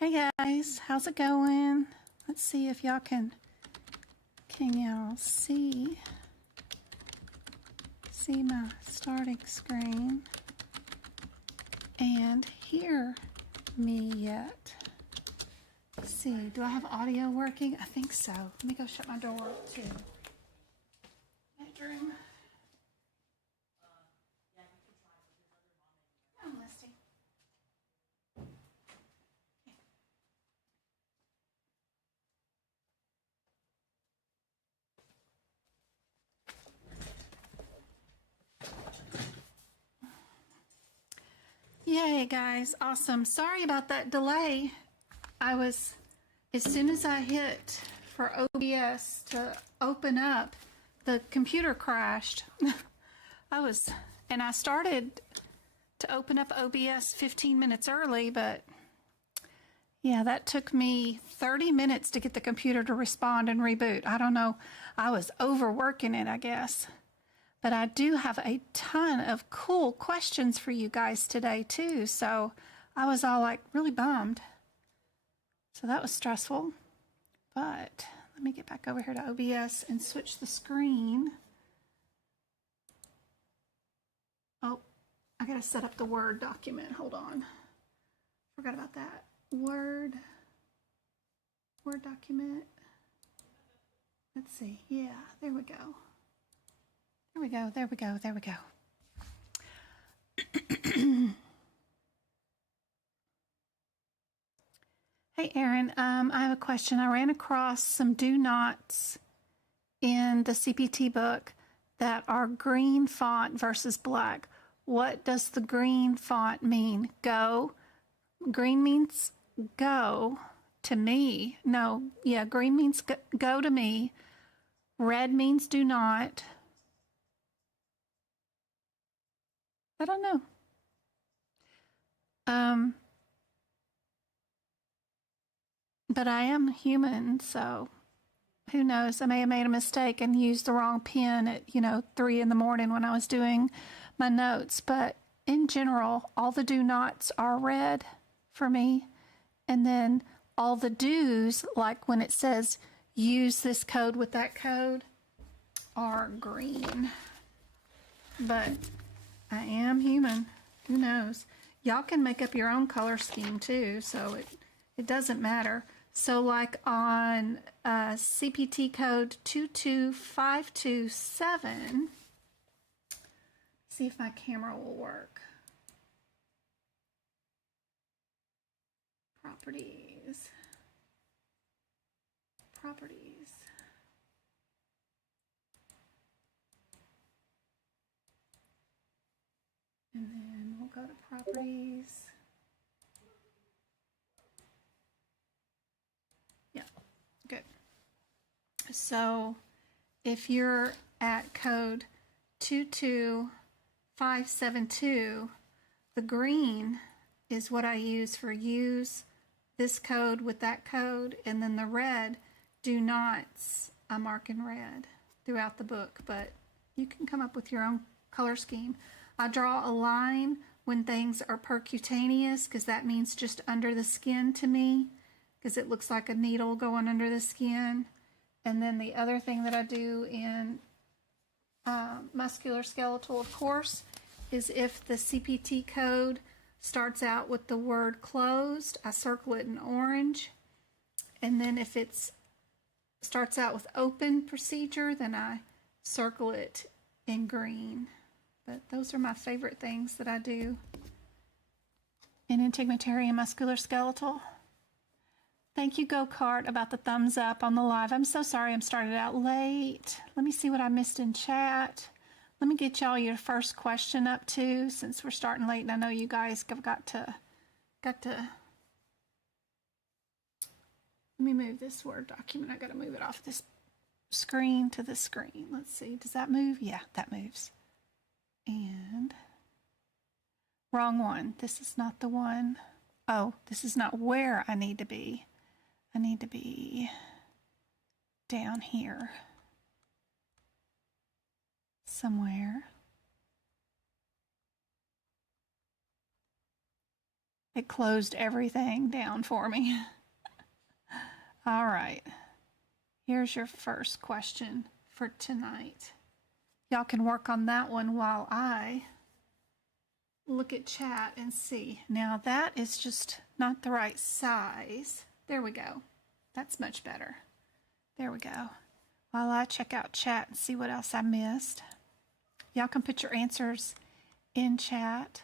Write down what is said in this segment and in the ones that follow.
Hey guys, how's it going? Let's see if y'all can y'all see my starting screen and hear me yet. Let's see, do I have audio working? I think so. Let me go shut my door to bedroom. I'm listening. Yay guys, awesome. Sorry about that delay. As soon as I hit for OBS to open up, the computer crashed. I started to open up OBS 15 minutes early, but yeah, that took me 30 minutes to get the computer to respond and reboot. I don't know. I was overworking it, I guess. But I do have a ton of cool questions for you guys today, too. So I was all like really bummed. So that was stressful. But let me get back over here to OBS and switch the screen. Oh, I got to set up the Word document. Hold on. Forgot about that. Word document. Let's see. Yeah, there we go. There we go, there we go, there we go. Hey, Erin, I have a question. I ran across some do nots in the CPT book that are green font versus black. What does the green font mean? Go. Green means go to me. No, yeah, green means go to me. Red means do not. I don't know. But I am human, so who knows? I may have made a mistake and used the wrong pen at, 3 in the morning when I was doing my notes. But in general, all the do nots are red for me. And then all the do's, like when it says use this code with that code, are green. But I am human. Who knows? Y'all can make up your own color scheme too, so it doesn't matter. So like on CPT code 22527, see if my camera will work. Properties. And then we'll go to properties. Yeah, good. So if you're at code 22572, the green is what I use for use this code with that code, and then the red do nots I mark in red throughout the book, but you can come up with your own color scheme. I draw a line when things are percutaneous because that means just under the skin to me, because it looks like a needle going under the skin. And then the other thing that I do in musculoskeletal, of course, is if the CPT code starts out with the word closed, I circle it in orange. And then if it starts out with open procedure, then I circle it in green. But those are my favorite things that I do in integumentary and musculoskeletal. Thank you, Go-Kart, about the thumbs up on the live. I'm so sorry I started out late. Let me see what I missed in chat. Let me get y'all your first question up too, since we're starting late, and I know you guys have got to. Let me move this Word document. I got to move it off this screen to the screen. Let's see. Does that move? Yeah, that moves. And wrong one. This is not the one. Oh, this is not where I need to be. I need to be down here somewhere. It closed everything down for me. All right. Here's your first question for tonight. Y'all can work on that one while I look at chat and see. Now that is just not the right size. There we go. That's much better. There we go. While I check out chat and see what else I missed. Y'all can put your answers in chat.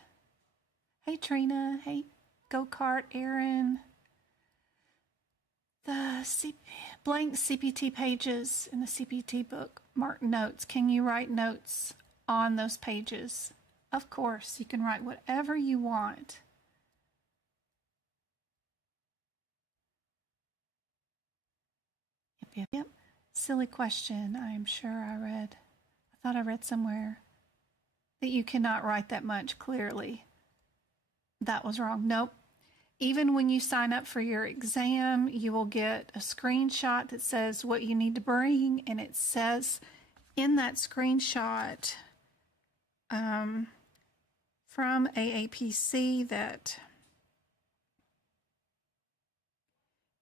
Hey Trina. Hey Go-Kart Aaron. The blank CPT pages in the CPT book mark notes. Can you write notes on those pages? Of course, you can write whatever you want. Yep. Silly question. I'm sure I thought I read somewhere that you cannot write that much clearly. That was wrong. Nope. Even when you sign up for your exam, you will get a screenshot that says what you need to bring, and it says in that screenshot from AAPC that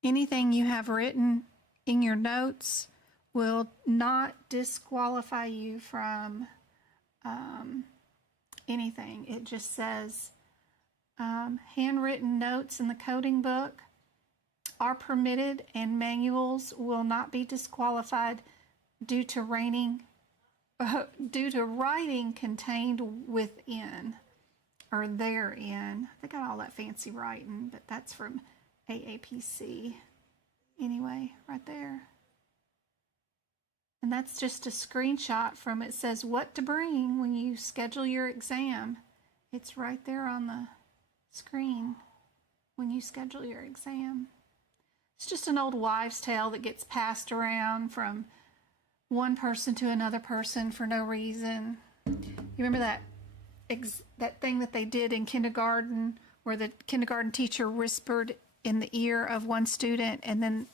anything you have written in your notes will not disqualify you from anything. It just says handwritten notes in the coding book are permitted, and manuals will not be disqualified due to writing contained within or therein. They got all that fancy writing, but that's from AAPC. Anyway, right there. And that's just a screenshot from it. Says what to bring when you schedule your exam. It's right there on the screen when you schedule your exam. It's just an old wives' tale that gets passed around from one person to another person for no reason. You remember that thing that they did in kindergarten where the kindergarten teacher whispered in the ear of one student, and then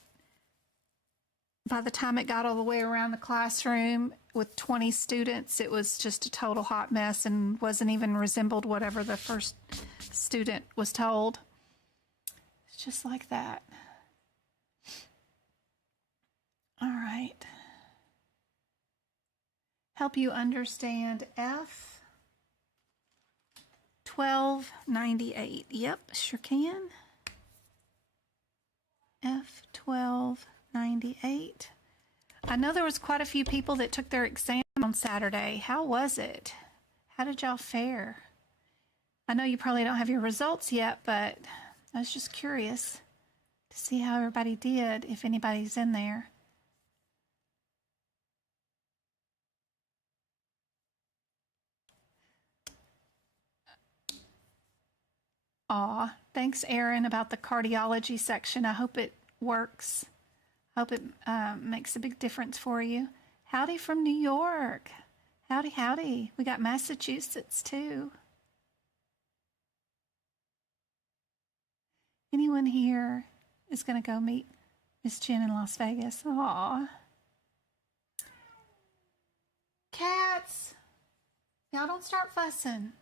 by the time it got all the way around the classroom with 20 students, it was just a total hot mess and wasn't even resembled whatever the first student was told. It's just like that. All right. Help you understand F1298. Yep, sure can. F1298. I know there was quite a few people that took their exam on Saturday. How was it? How did y'all fare? I know you probably don't have your results yet, but I was just curious to see how everybody did, if anybody's in there. Aw, thanks, Aaron, about the cardiology section. I hope it works. Hope it makes a big difference for you. Howdy from New York. Howdy, howdy. We got Massachusetts, too. Anyone here is going to go meet Miss Jen in Las Vegas? Aw. Cats. Y'all don't start fussing.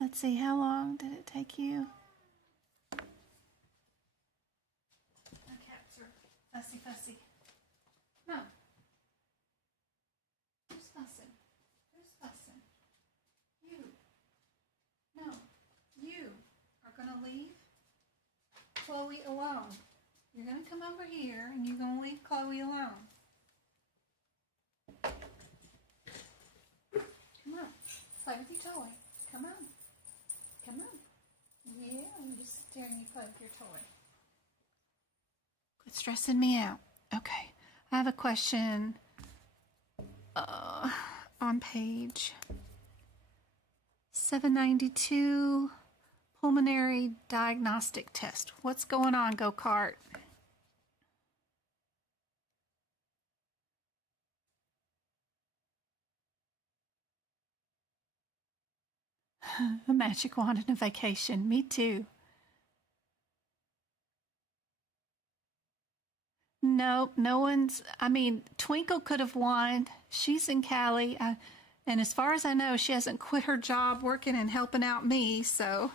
Let's see, how long did it take you? My cats are fussy. No. Who's fussing? Who's fussing? You. No. You are going to leave Chloe alone. You're going to come over here and you're going to leave Chloe alone. Come on. Play with your toy. Come on. Come on. Yeah, you just sit there and you play with your toy. Quit stressing me out. Okay. I have a question on page 792, pulmonary diagnostic test. What's going on, Go-Kart? A magic wand and a vacation. Me too. Nope, no one's. I mean, Twinkle could have won. She's in Cali. And as far as I know, she hasn't quit her job working and helping out me. So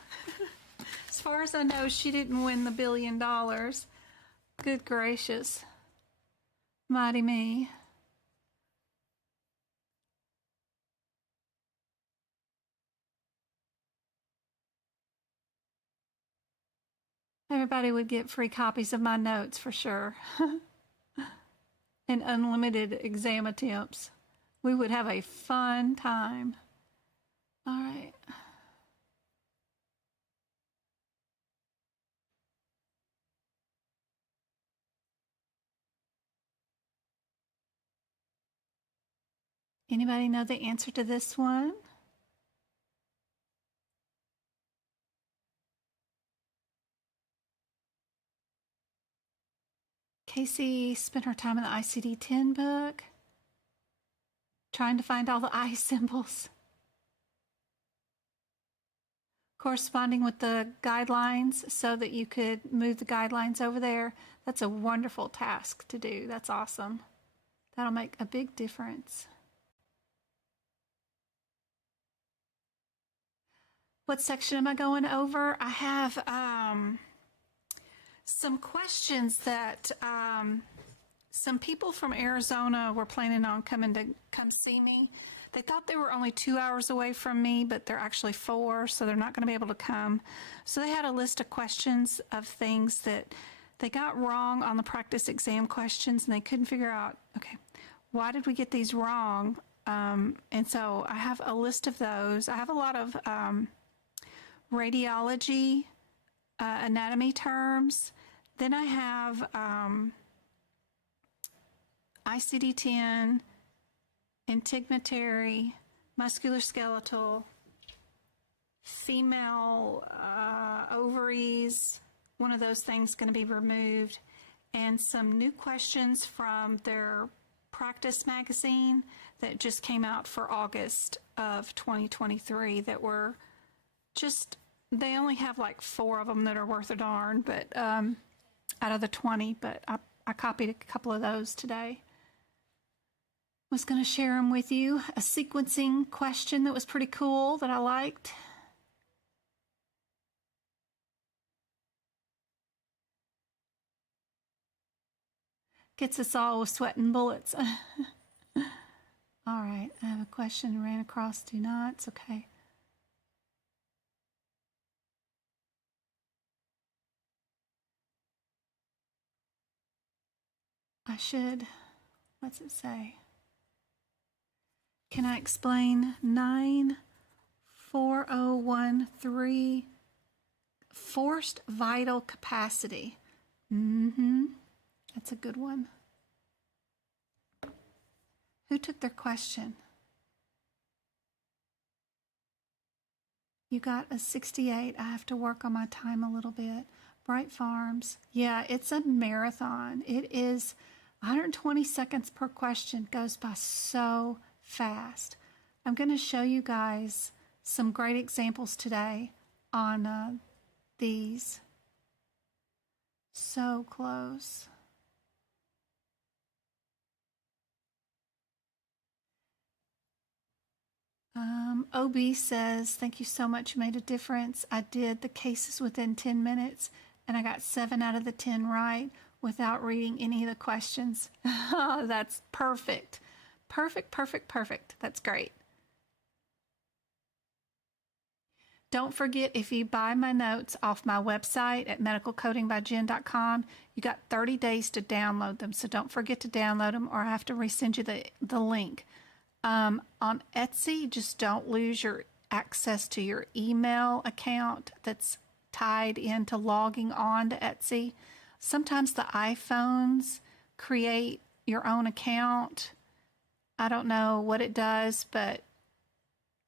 as far as I know, she didn't win the $1 billion. Good gracious. Mighty me. Everybody would get free copies of my notes for sure. And unlimited exam attempts. We would have a fun time. All right. Anybody know the answer to this one? Casey spent her time in the ICD-10 book trying to find all the eye symbols. Corresponding with the guidelines so that you could move the guidelines over there. That's a wonderful task to do. That's awesome. That'll make a big difference. What section am I going over? I have some questions that some people from Arizona were planning on coming to come see me. They thought they were only 2 hours away from me, but they're actually 4, so they're not going to be able to come. So they had a list of questions of things that they got wrong on the practice exam questions, and they couldn't figure out, okay, why did we get these wrong? And so I have a list of those. I have a lot of radiology, anatomy terms. Then I have ICD-10, integumentary, musculoskeletal, female ovaries, one of those things going to be removed, and some new questions from their practice magazine that just came out for August of 2023 that were just, they only have like 4 of them that are worth a darn, but out of the 20, but I copied a couple of those today. Was going to share them with you. A sequencing question that was pretty cool that I liked. Gets us all with sweating bullets. All right, I have a question. Ran across do nots. Okay. I should, what's it say? Can I explain 94013 forced vital capacity? That's a good one. Who took their question? You got a 68. I have to work on my time a little bit. Bright Farms. Yeah, it's a marathon. It is 120 seconds per question. Goes by so fast. I'm going to show you guys some great examples today on these. So close. OB says, thank you so much. You made a difference. I did the cases within 10 minutes and I got 7 out of the 10 right without reading any of the questions. That's perfect. Perfect, perfect, perfect. That's great. Don't forget, if you buy my notes off my website at medicalcodingbygyn.com, you got 30 days to download them. So don't forget to download them or I have to resend you the link. On Etsy, just don't lose your access to your email account that's tied into logging on to Etsy. Sometimes the iPhones create your own account. I don't know what it does, but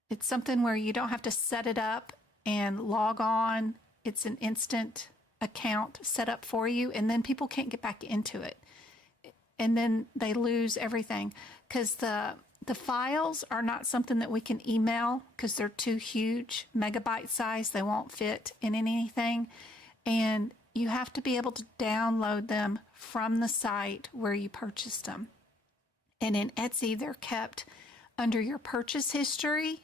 it's something where you don't have to set it up and log on. It's an instant account set up for you, and then people can't get back into it. And then they lose everything because the files are not something that we can email because they're too huge, megabyte size. They won't fit in anything. And you have to be able to download them from the site where you purchased them. And in Etsy, they're kept under your purchase history,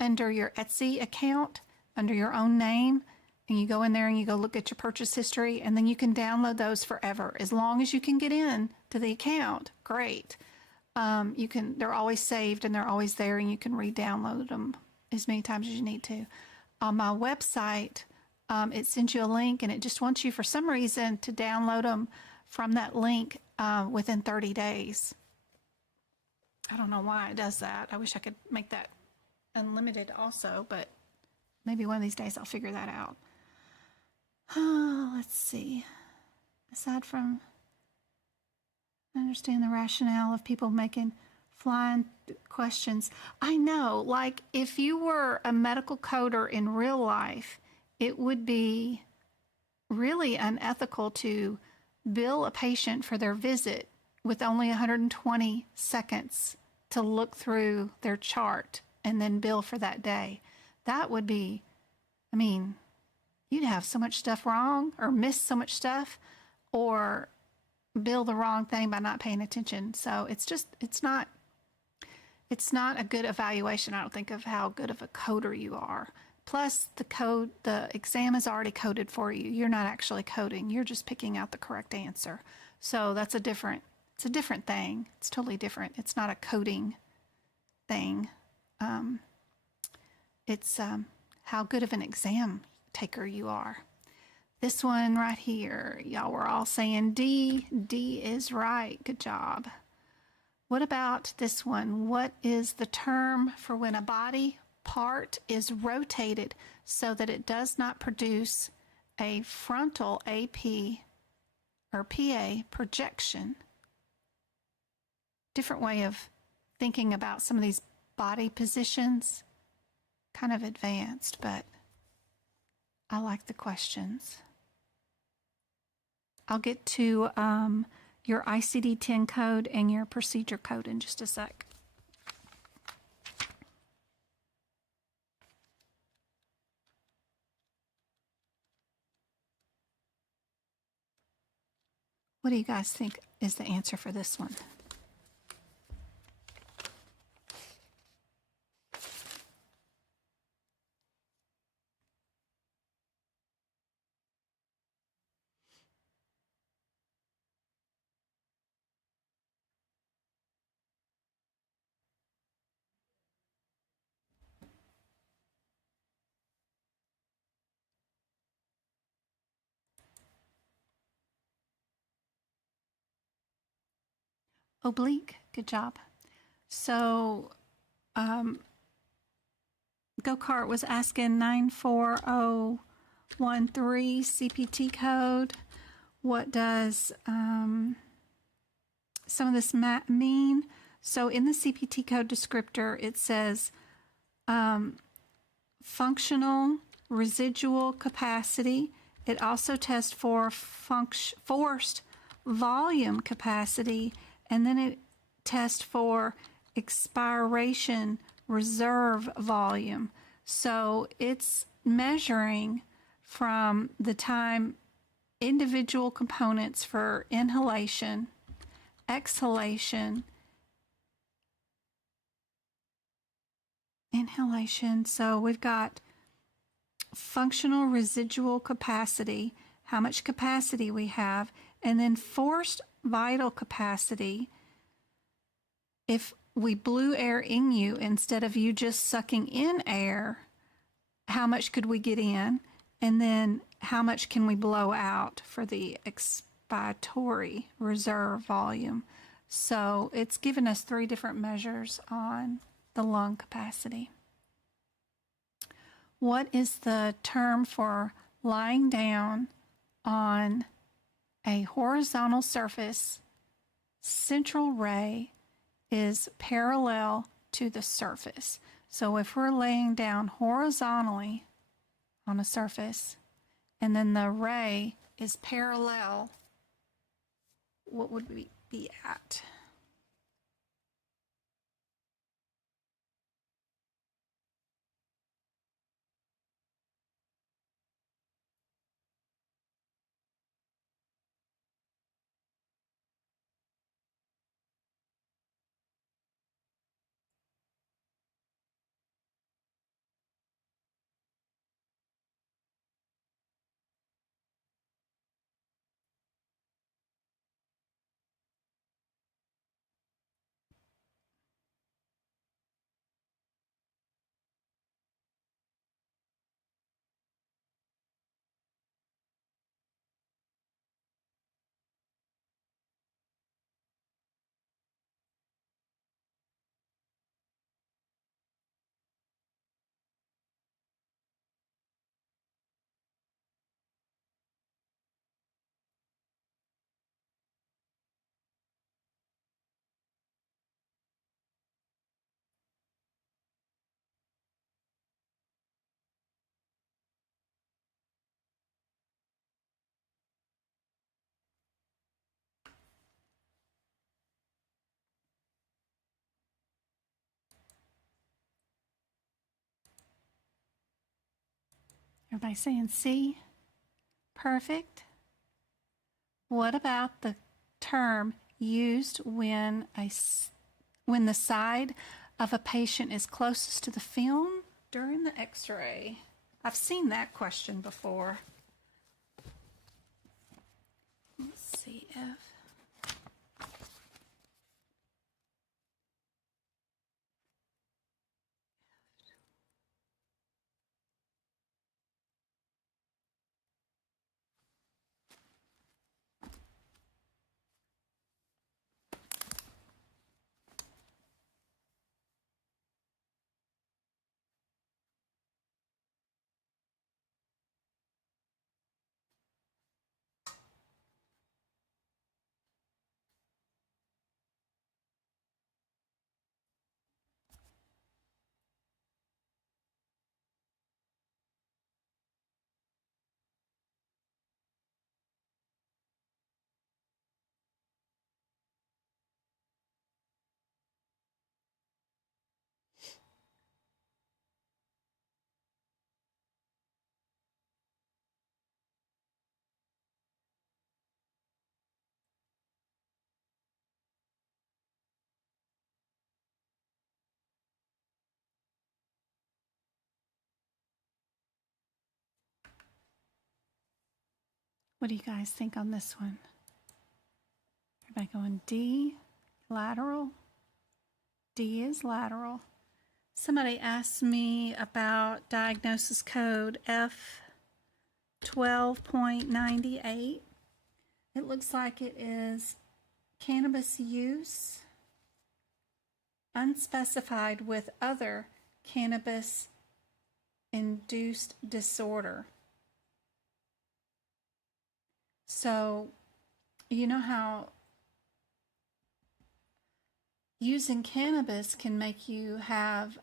under your Etsy account, under your own name, and you go in there and you go look at your purchase history, and then you can download those forever. As long as you can get in to the account, great. They're always saved and they're always there, and you can re-download them as many times as you need to. On my website, it sends you a link, and it just wants you, for some reason, to download them from that link within 30 days. I don't know why it does that. I wish I could make that unlimited also, but maybe one of these days I'll figure that out. Let's see. Aside from, I understand the rationale of people making flying questions. I know, like if you were a medical coder in real life, it would be really unethical to bill a patient for their visit with only 120 seconds to look through their chart and then bill for that day. That would be, I mean, you'd have so much stuff wrong or miss so much stuff or bill the wrong thing by not paying attention. So it's not a good evaluation, I don't think, of how good of a coder you are. Plus the exam is already coded for you. You're not actually coding. You're just picking out the correct answer. So it's a different thing. It's totally different. It's not a coding thing. It's how good of an exam taker you are. This one right here, y'all were all saying D. D is right. Good job. What about this one? What is the term for when a body part is rotated so that it does not produce a frontal AP or PA projection? Different way of thinking about some of these body positions. Kind of advanced, but I like the questions. I'll get to your ICD-10 code and your procedure code in just a sec. What do you guys think is the answer for this one? Oblique, good job. So, Go-Kart was asking 94013 CPT code. What does some of this mean? So in the CPT code descriptor, it says functional residual capacity. It also tests for forced volume capacity, and then it tests for expiration reserve volume. So it's measuring from the time individual components for inhalation, exhalation, so we've got functional residual capacity, how much capacity we have, and then forced vital capacity. If we blew air in you instead of you just sucking in air, how much could we get in? And then how much can we blow out for the expiratory reserve volume? So it's given us 3 different measures on the lung capacity. What is the term for lying down on a horizontal surface? Central ray is parallel to the surface. So if we're laying down horizontally on a surface and then the ray is parallel, what would we be at? Everybody saying C? Perfect. What about the term used when the side of a patient is closest to the film during the X-ray? I've seen that question before. Let's see if... What do you guys think on this one? Everybody going D, lateral? D is lateral. Somebody asked me about diagnosis code F12.98. It looks like it is cannabis use unspecified with other cannabis-induced disorder. So, you know how using cannabis can make you have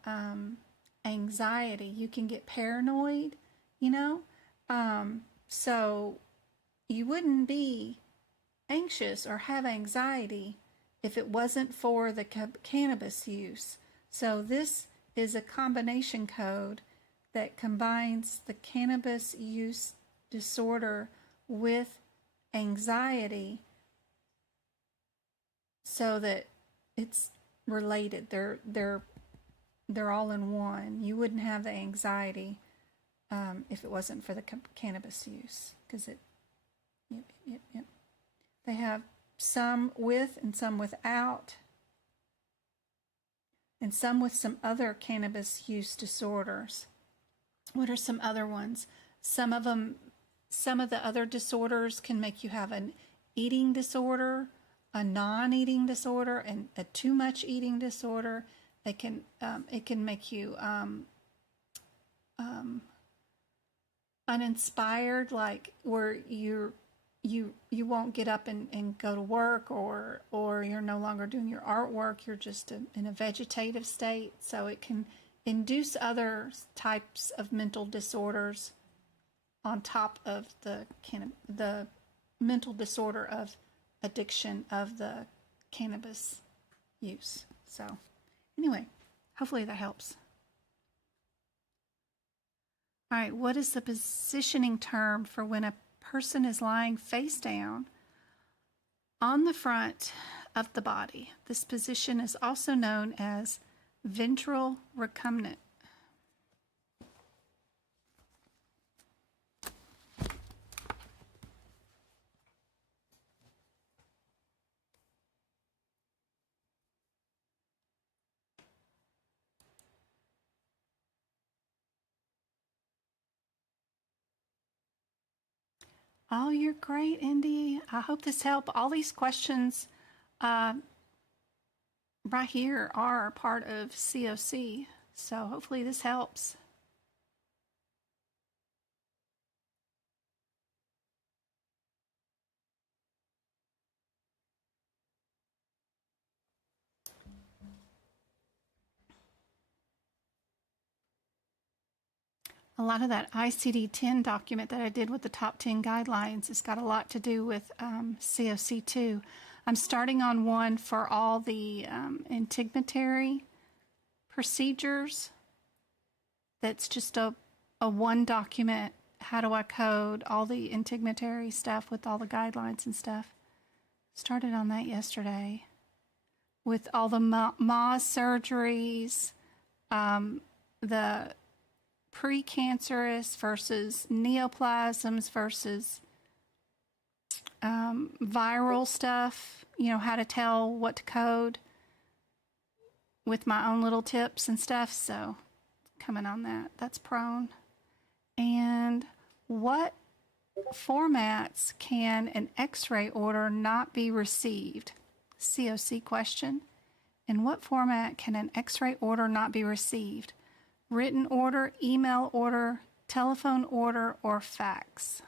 anxiety. You can get paranoid, you know? So you wouldn't be anxious or have anxiety if it wasn't for the cannabis use. So this is a combination code that combines the cannabis use disorder with anxiety so that it's related. They're all in one. You wouldn't have the anxiety if it wasn't for the cannabis use, because they have some with and some without, and some with some other cannabis use disorders. What are some other ones? Some of the other disorders can make you have an eating disorder, a non-eating disorder, and a too much eating disorder. It can make you uninspired, like where you won't get up and go to work, or you're no longer doing your artwork. You're just in a vegetative state. So it can induce other types of mental disorders on top of the mental disorder of addiction of the cannabis use. So anyway, hopefully that helps. All right, what is the positioning term for when a person is lying face down on the front of the body? This position is also known as ventral recumbent. Oh, you're great, Indy. I hope this helped. All these questions right here are part of COC, so hopefully this helps. A lot of that ICD-10 document that I did with the top 10 guidelines has got a lot to do with COC too. I'm starting on one for all the integumentary procedures. That's just a one document how do I code all the integumentary stuff with all the guidelines and stuff. Started on that yesterday with all the MAS surgeries, the precancerous versus neoplasms versus viral stuff, how to tell what to code with my own little tips and stuff. So coming on that. That's prone. And what formats can an x-ray order not be received? COC question. In what format can an x-ray order not be received? Written order, email order, telephone order, or fax?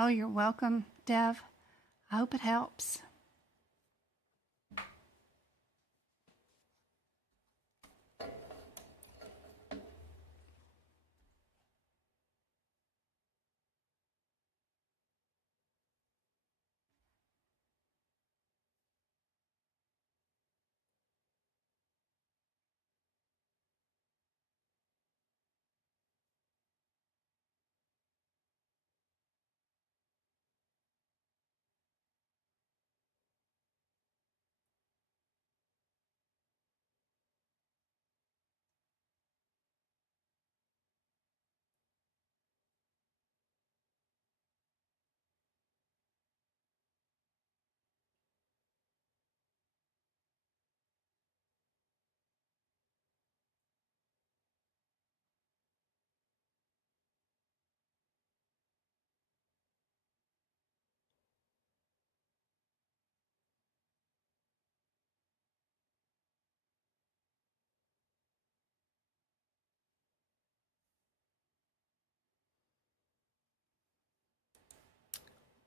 Oh, you're welcome, Dev. I hope it helps.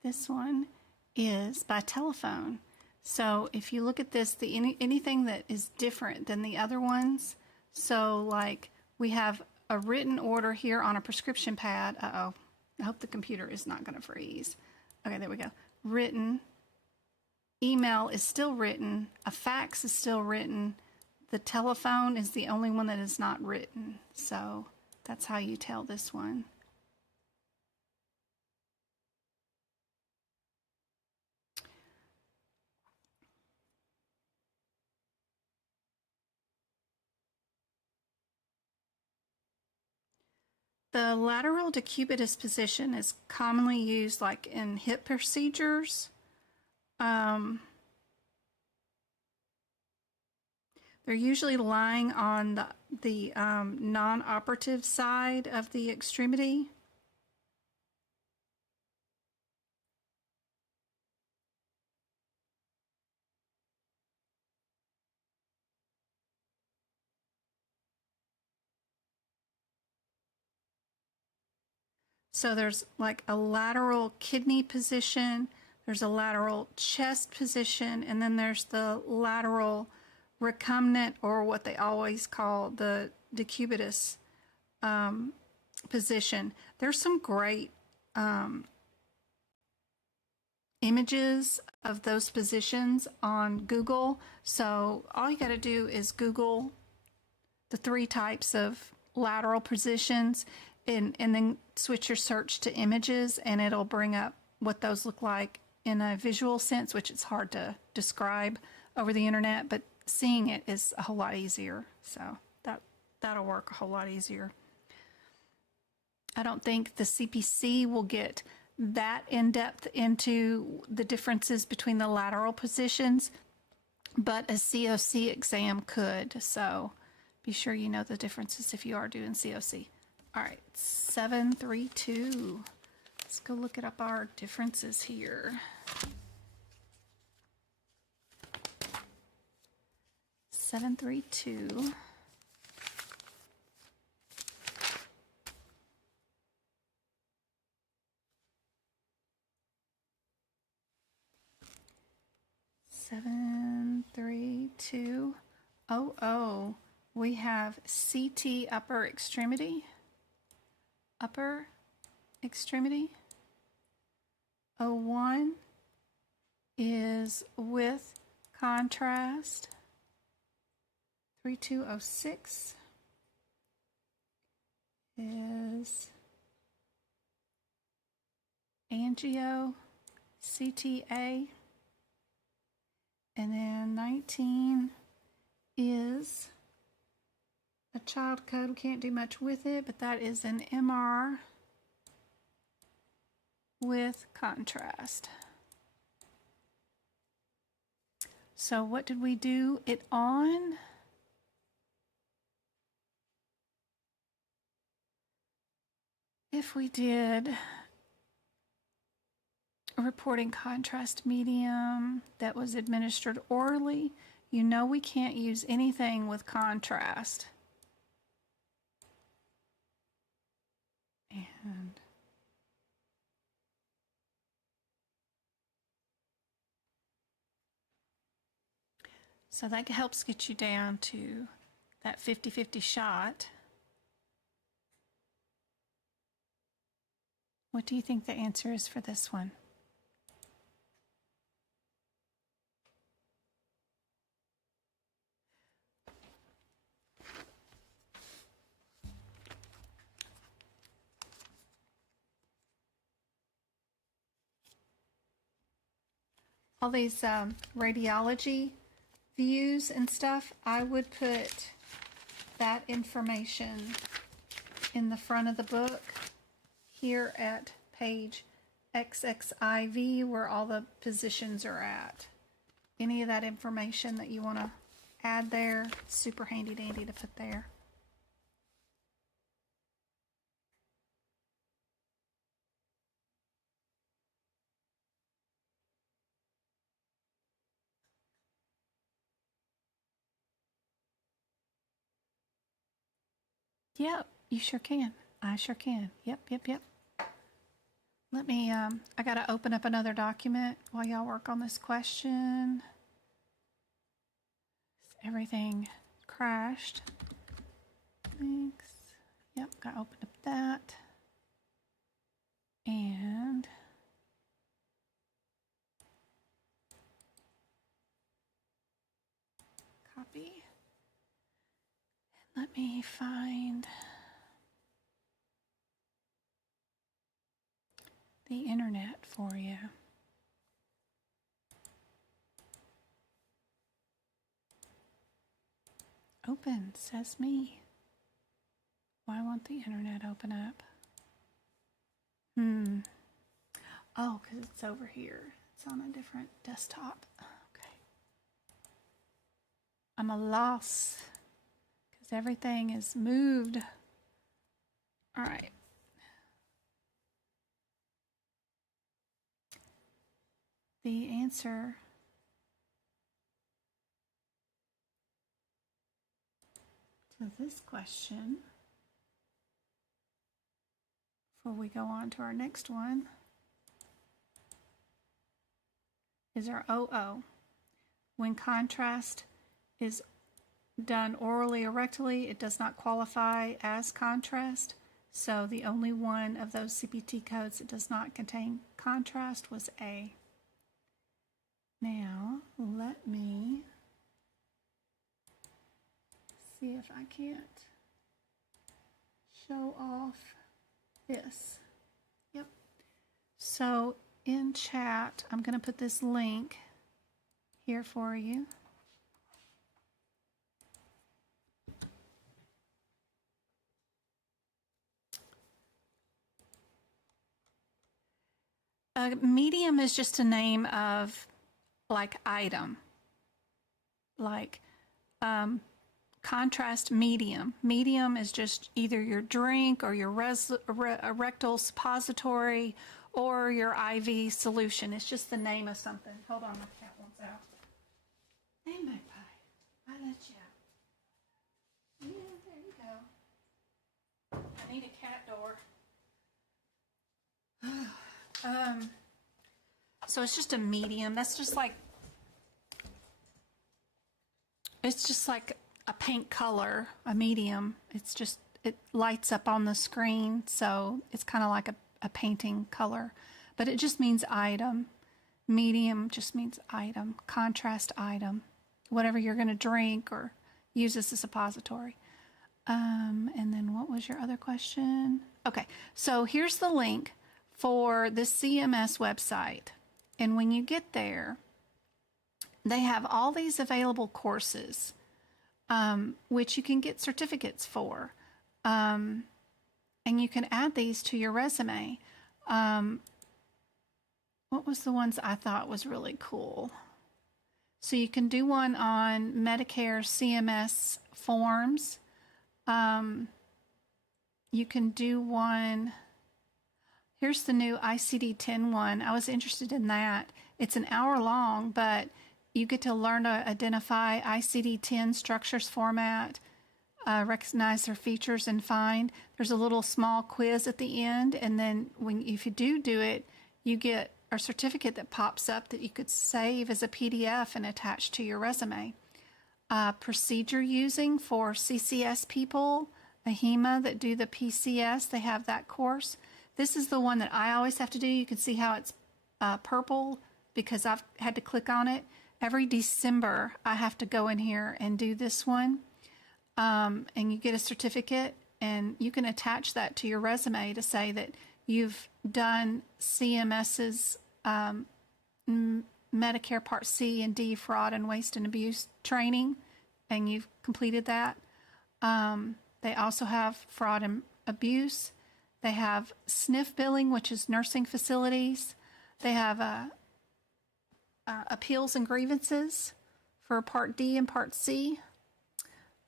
This one is by telephone. So if you look at this, anything that is different than the other ones, so like we have a written order here on a prescription pad. Uh-oh, I hope the computer is not going to freeze. Okay, there we go. Written. Email is still written. A fax is still written. The telephone is the only one that is not written. So that's how you tell this one. The lateral decubitus position is commonly used like in hip procedures. They're usually lying on the non-operative side of the extremity. So there's like a lateral kidney position, there's a lateral chest position, and then there's the lateral recumbent, or what they always call the decubitus position. There's some great images of those positions on Google. So all you got to do is Google the 3 types of lateral positions, and then switch your search to images, and it'll bring up what those look like in a visual sense, which it's hard to describe over the internet, but seeing it is a whole lot easier. So that'll work a whole lot easier. I don't think the CPC will get that in depth into the differences between the lateral positions, but a COC exam could. So be sure you know the differences if you are doing COC. All right, 732. Let's go look up our differences here. 732. Seven, three, two. Oh, we have CT upper extremity. Upper extremity. 3201 is with contrast. 3206 is angio CTA. And then 19 is a child code. We can't do much with it, but that is an MR with contrast. So what did we do it on? If we did a reporting contrast medium that was administered orally, you know we can't use anything with contrast. And so that helps get you down to that 50-50 shot. What do you think the answer is for this one? All these radiology views and stuff, I would put that information in the front of the book here at page XXIV, where all the positions are at. Any of that information that you want to add there, super handy dandy to put there. Yep, you sure can. I sure can. Yep. Let me, I gotta open up another document while y'all work on this question. Everything crashed. Thanks. Yep, gotta open up that. And copy. Let me find the internet for you. Open, says me. Why won't the internet open up? Oh, because it's over here. It's on a different desktop. Okay. I'm a loss because everything is moved. All right. The answer to this question, before we go on to our next one, is our OO. When contrast is done orally or rectally, it does not qualify as contrast. So the only one of those CPT codes that does not contain contrast was A. Now, let me see if I can't show off this. Yep. So in chat, I'm going to put this link here for you. Medium is just a name of like item, like contrast medium. Medium is just either your drink or your rectal suppository or your IV solution. It's just the name of something. Hold on, my cat wants out. Hey, Magpie, I let you out. Yeah, there you go. I need a cat door. So it's just a medium. That's just like, it's just like a paint color, a medium. It's just, it lights up on the screen. So it's kind of like a painting color. but it just means item. Medium just means item, contrast item, whatever you're going to drink or use as a suppository. And then what was your other question? Okay, so here's the link for the CMS website. And when you get there, they have all these available courses, which you can get certificates for. And you can add these to your resume. What was the ones I thought was really cool? So you can do one on Medicare CMS forms. You can do one. Here's the new ICD-10 one. I was interested in that. It's an hour long, but you get to learn to identify ICD-10 structures format, recognize their features, and find. There's a little small quiz at the end, and then if you do it, you get a certificate that pops up that you could save as a PDF and attach to your resume. Procedure using for CCS people, a HEMA that do the PCS, they have that course. This is the one that I always have to do. You can see how it's purple because I've had to click on it. Every December, I have to go in here and do this one. And you get a certificate, and you can attach that to your resume to say that you've done CMS's Medicare Part C and D fraud and waste and abuse training, and you've completed that. They also have fraud and abuse. They have SNF billing, which is nursing facilities. They have appeals and grievances for Part D and Part C.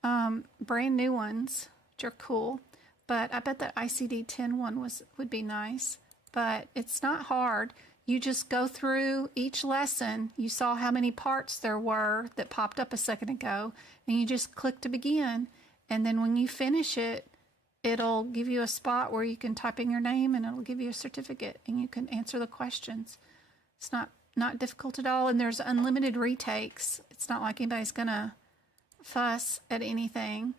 Brand new ones, which are cool. But I bet that ICD-10 one would be nice. But it's not hard. You just go through each lesson. You saw how many parts there were that popped up a second ago, and you just click to begin. And then when you finish it, it'll give you a spot where you can type in your name, and it'll give you a certificate, and you can answer the questions. It's not difficult at all, and there's unlimited retakes. It's not like anybody's gonna fuss at anything.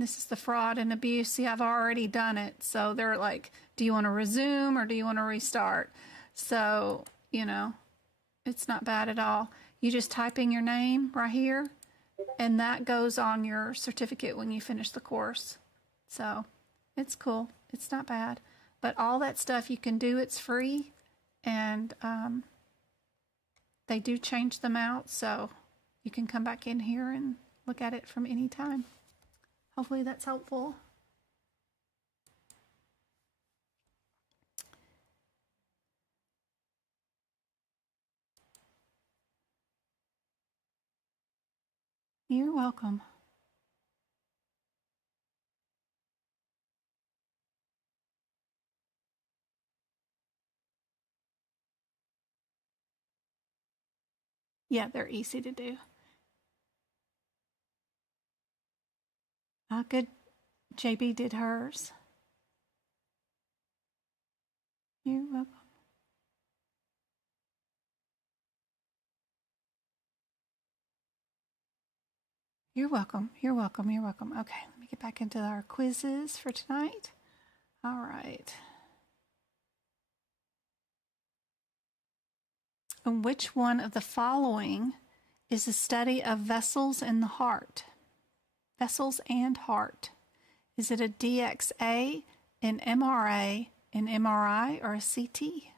This is the fraud and abuse. See, I've already done it. So they're like, do you want to resume or do you want to restart? So, it's not bad at all. You just type in your name right here, and that goes on your certificate when you finish the course. So it's cool. It's not bad. But all that stuff you can do, it's free. And they do change them out. So you can come back in here and look at it from any time. Hopefully that's helpful. You're welcome. Yeah, they're easy to do. Good. JB did hers. You're welcome. You're welcome. You're welcome. You're welcome. Okay, let me get back into our quizzes for tonight. All right. And which one of the following is a study of vessels in the heart? Vessels and heart. Is it a DXA, an MRA, an MRI, or a CT?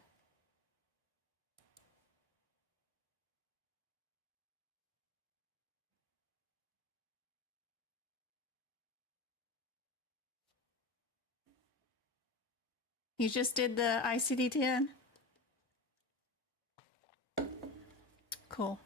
You just did the ICD-10? Cool.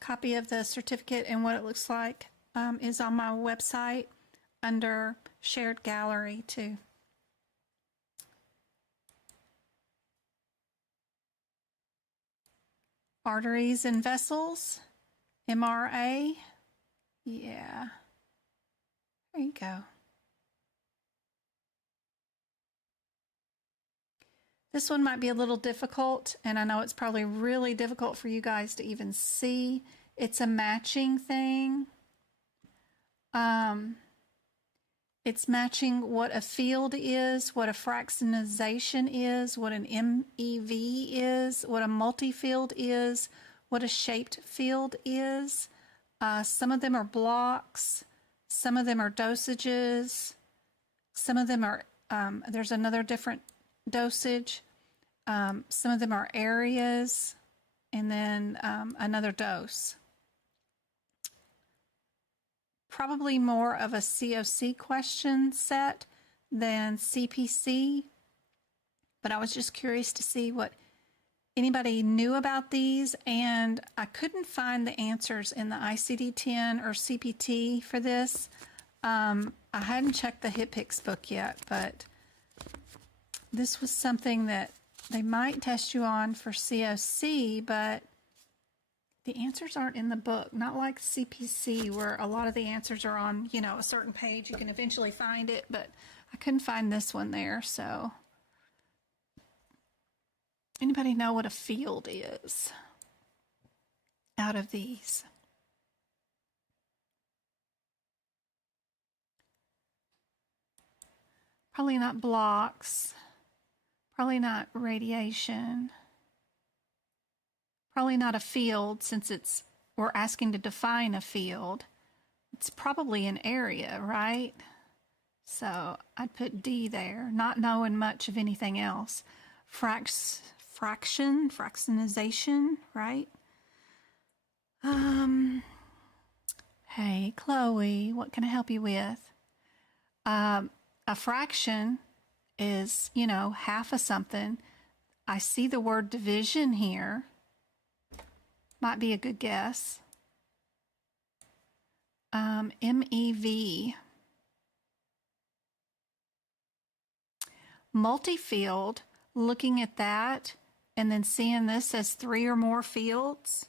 Copy of the certificate and what it looks like is on my website under shared gallery too. Arteries and vessels, MRA. Yeah. There you go. This one might be a little difficult, and I know it's probably really difficult for you guys to even see. It's a matching thing. It's matching what a field is, what a fractionization is, what an MEV is, what a multi-field is, what a shaped field is. Some of them are blocks. Some of them are dosages. Some of them are, there's another different dosage. Some of them are areas, and then another dose. Probably more of a COC question set than CPC, but I was just curious to see what anybody knew about these, and I couldn't find the answers in the ICD-10 or CPT for this. I hadn't checked the HitPix book yet, but this was something that they might test you on for COC, but the answers aren't in the book, not like CPC where a lot of the answers are on, you know, a certain page. You can eventually find it, but I couldn't find this one there. So anybody know what a field is out of these? Probably not blocks, probably not radiation. Probably not a field, since we're asking to define a field. It's probably an area, right? So I'd put D there, not knowing much of anything else. Fractionization, right? Hey, Chloe, what can I help you with? A fraction is, you know, half of something. I see the word division here. Might be a good guess. MEV. Multi-field, looking at that and then seeing this as 3 or more fields.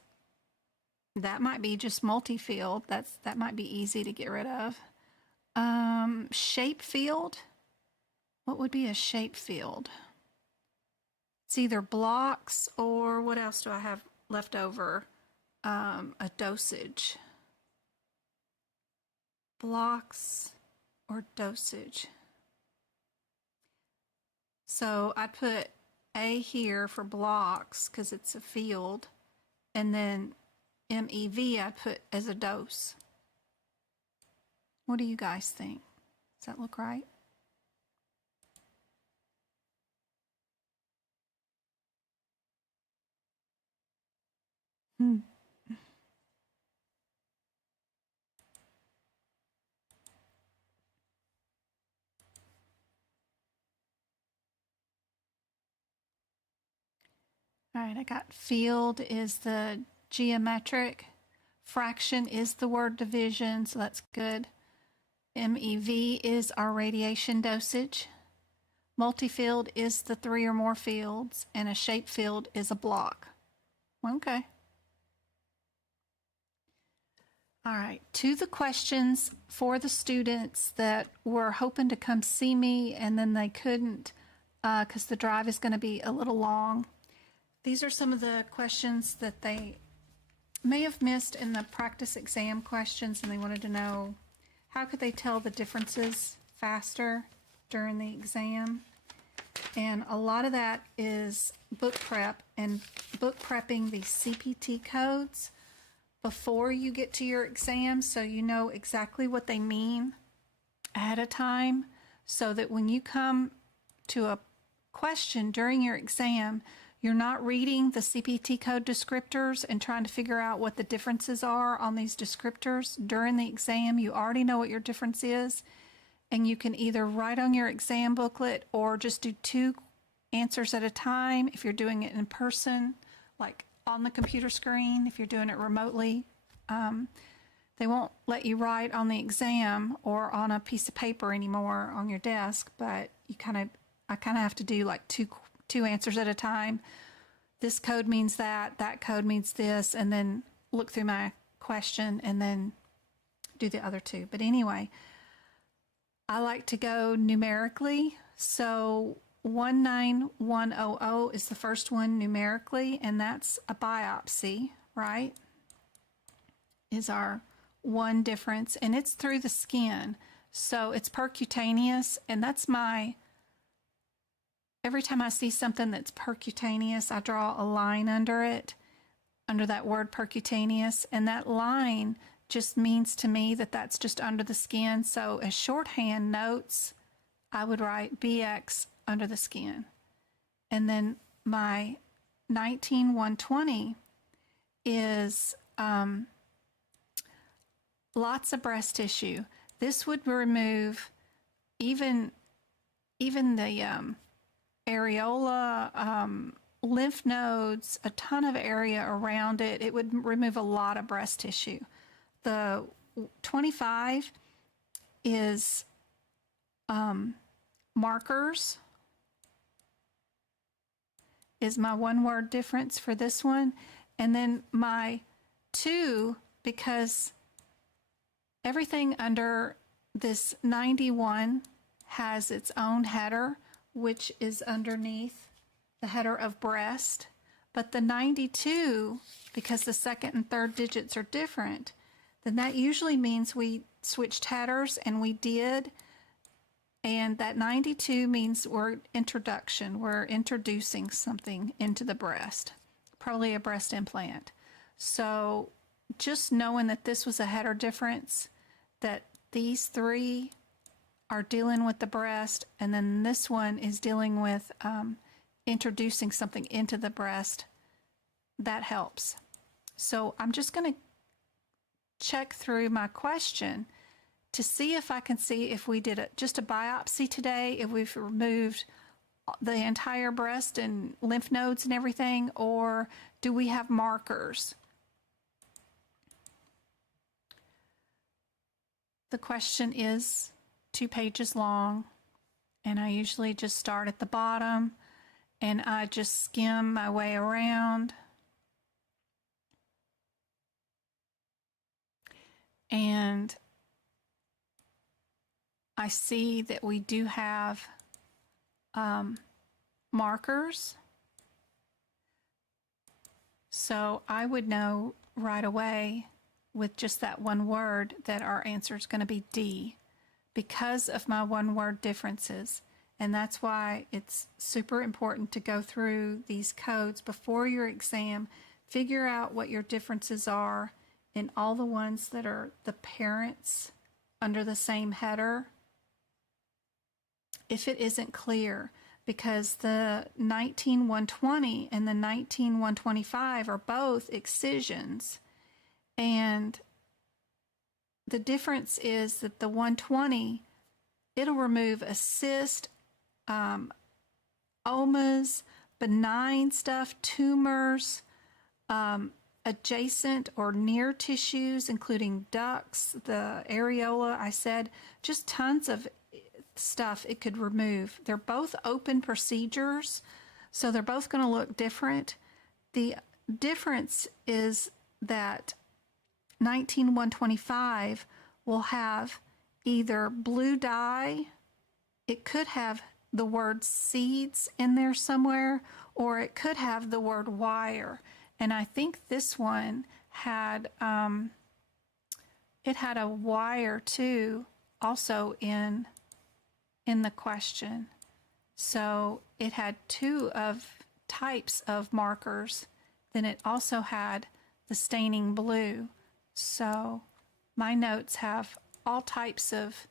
That might be just multi-field. That might be easy to get rid of. Shape field. What would be a shape field? It's either blocks or what else do I have left over? A dosage. Blocks or dosage. So I put A here for blocks because it's a field, and then MEV I put as a dose. What do you guys think? Does that look right? All right, I got field is the geometric. Fraction is the word division, so that's good. MEV is our radiation dosage. Multi-field is the 3 or more fields, and a shape field is a block. Okay. All right, to the questions for the students that were hoping to come see me and then they couldn't because the drive is going to be a little long. These are some of the questions that they may have missed in the practice exam questions, and they wanted to know how could they tell the differences faster during the exam. And a lot of that is book prep and book prepping the CPT codes before you get to your exam, so you know exactly what they mean ahead of time, so that when you come to a question during your exam, you're not reading the CPT code descriptors and trying to figure out what the differences are on these descriptors. During the exam, you already know what your difference is, and you can either write on your exam booklet or just do 2 answers at a time if you're doing it in person, like on the computer screen. If you're doing it remotely, they won't let you write on the exam or on a piece of paper anymore on your desk, but I kind of have to do like two answers at a time. This code means that code means this, and then look through my question and then do the other 2. But anyway, I like to go numerically. So 19100 is the first one numerically, and that's a biopsy, right? Is our one difference, and it's through the skin. So it's percutaneous, and that's my, every time I see something that's percutaneous, I draw a line under it, under that word percutaneous, and that line just means to me that that's just under the skin. So as shorthand notes, I would write BX under the skin. And then my 19120 is lots of breast tissue. This would remove even the areola, lymph nodes, a ton of area around it. It would remove a lot of breast tissue. The 25 is markers, is my one word difference for this one. And then my 2, because everything under this 91 has its own header, which is underneath the header of breast. But the 92, because the second and third digits are different, then that usually means we switched headers, and we did. And that 92 means we're introduction. We're introducing something into the breast, probably a breast implant. So just knowing that this was a header difference, that these 3 are dealing with the breast, and then this one is dealing with introducing something into the breast, that helps. So I'm just going to check through my question to see if I can see if we did just a biopsy today, if we've removed the entire breast and lymph nodes and everything, or do we have markers? The question is 2 pages long, and I usually just start at the bottom and I just skim my way around. And I see that we do have markers. So I would know right away with just that one word that our answer is going to be D, because of my one word differences. And that's why it's super important to go through these codes before your exam, figure out what your differences are in all the ones that are the parents under the same header, if it isn't clear, because the 19120 and the 19125 are both excisions. And the difference is that the 120, it'll remove a cyst, omas, benign stuff, tumors, adjacent or near tissues, including ducts, the areola, I said, just tons of stuff it could remove. They're both open procedures, so they're both going to look different. The difference is that 19125 will have either blue dye, it could have the word seeds in there somewhere, or it could have the word wire. And I think this one had, it had a wire too, also in the question. So it had 2 of types of markers. Then it also had the staining blue. So my notes have all types of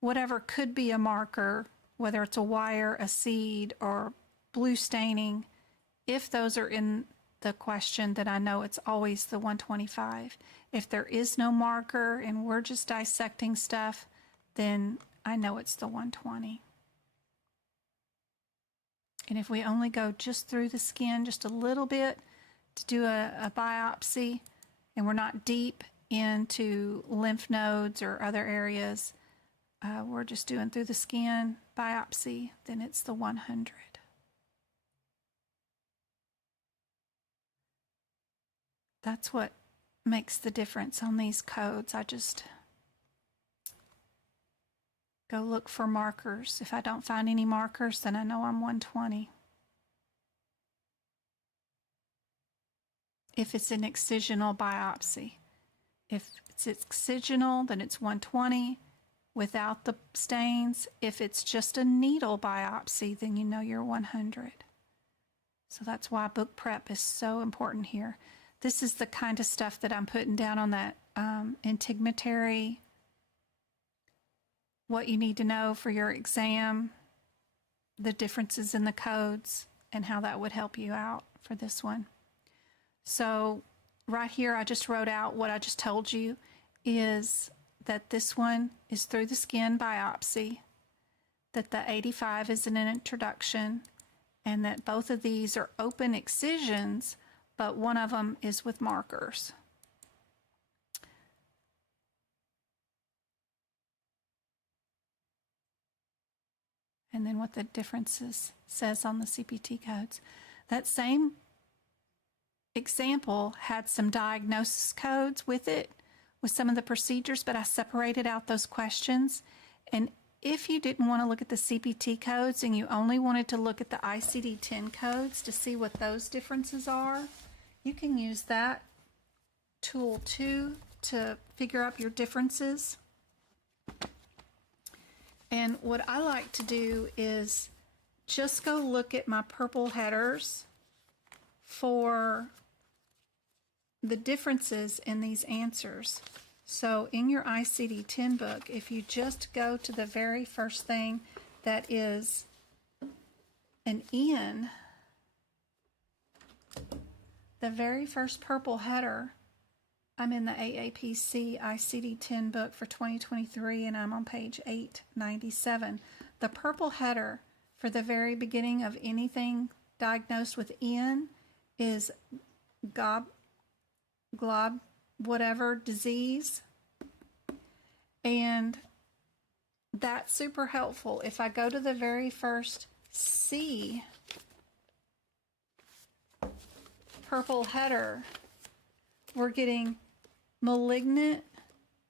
whatever could be a marker, whether it's a wire, a seed, or blue staining. If those are in the question, then I know it's always the 125. If there is no marker and we're just dissecting stuff, then I know it's the 120. And if we only go just through the skin just a little bit to do a biopsy, and we're not deep into lymph nodes or other areas, we're just doing through the skin biopsy, then it's the 100. That's what makes the difference on these codes. I just go look for markers. If I don't find any markers, then I know I'm 120. If it's an excisional biopsy. If it's excisional, then it's 120 without the stains. If it's just a needle biopsy, then you know you're 100. So that's why book prep is so important here. This is the kind of stuff that I'm putting down on that integumentary, what you need to know for your exam, the differences in the codes, and how that would help you out for this one. So right here, I just wrote out what I just told you is that this one is through the skin biopsy, that the 85 is an introduction, and that both of these are open excisions, but one of them is with markers. And then what the differences says on the CPT codes. That same example had some diagnosis codes with it, with some of the procedures, but I separated out those questions. And if you didn't want to look at the CPT codes and you only wanted to look at the ICD-10 codes to see what those differences are, you can use that tool too to figure out your differences. And what I like to do is just go look at my purple headers for the differences in these answers. So in your ICD-10 book, if you just go to the very first thing that is an N, the very first purple header, I'm in the AAPC ICD-10 book for 2023, and I'm on page 897. The purple header for the very beginning of anything diagnosed with N is glob whatever disease, and that's super helpful. If I go to the very first C purple header, we're getting malignant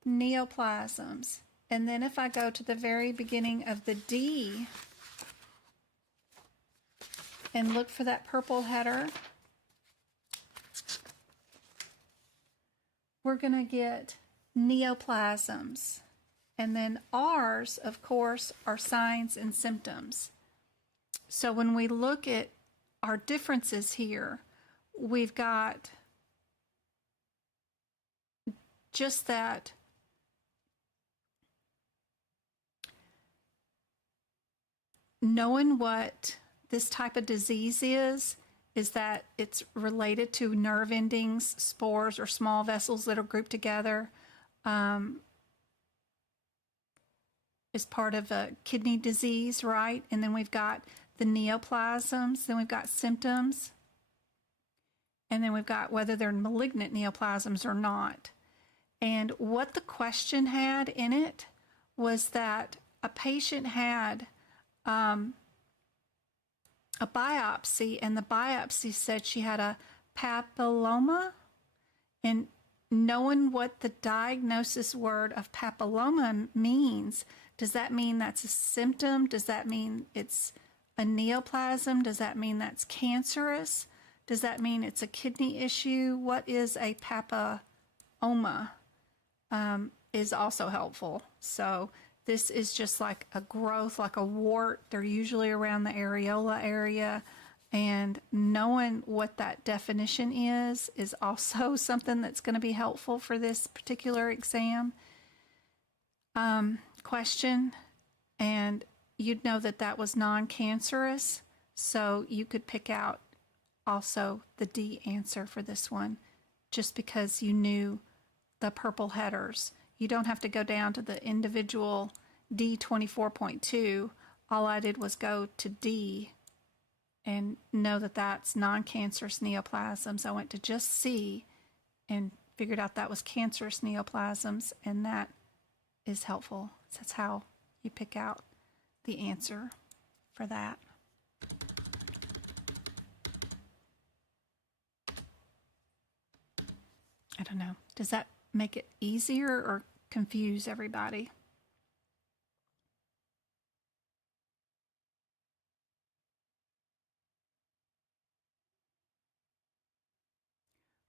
neoplasms. And then if I go to the very beginning of the D and look for that purple header, we're going to get neoplasms. And then R's, of course, are signs and symptoms. So when we look at our differences here, we've got just that knowing what this type of disease is that it's related to nerve endings, spores, or small vessels that are grouped together, is part of a kidney disease, right? And then we've got the neoplasms, then we've got symptoms, and then we've got whether they're malignant neoplasms or not. And what the question had in it was that a patient had a biopsy, and the biopsy said she had a papilloma. And knowing what the diagnosis word of papilloma means, does that mean that's a symptom? Does that mean it's a neoplasm? Does that mean that's cancerous? Does that mean it's a kidney issue? What is a papilloma? Is also helpful. So this is just like a growth, like a wart. They're usually around the areola area. And knowing what that definition is also something that's going to be helpful for this particular exam question. And you'd know that that was non-cancerous. So you could pick out also the D answer for this one, just because you knew the purple headers. You don't have to go down to the individual D24.2. All I did was go to D and know that that's non-cancerous neoplasms. I went to just C and figured out that was cancerous neoplasms, and that is helpful. That's how you pick out the answer for that. I don't know. Does that make it easier or confuse everybody?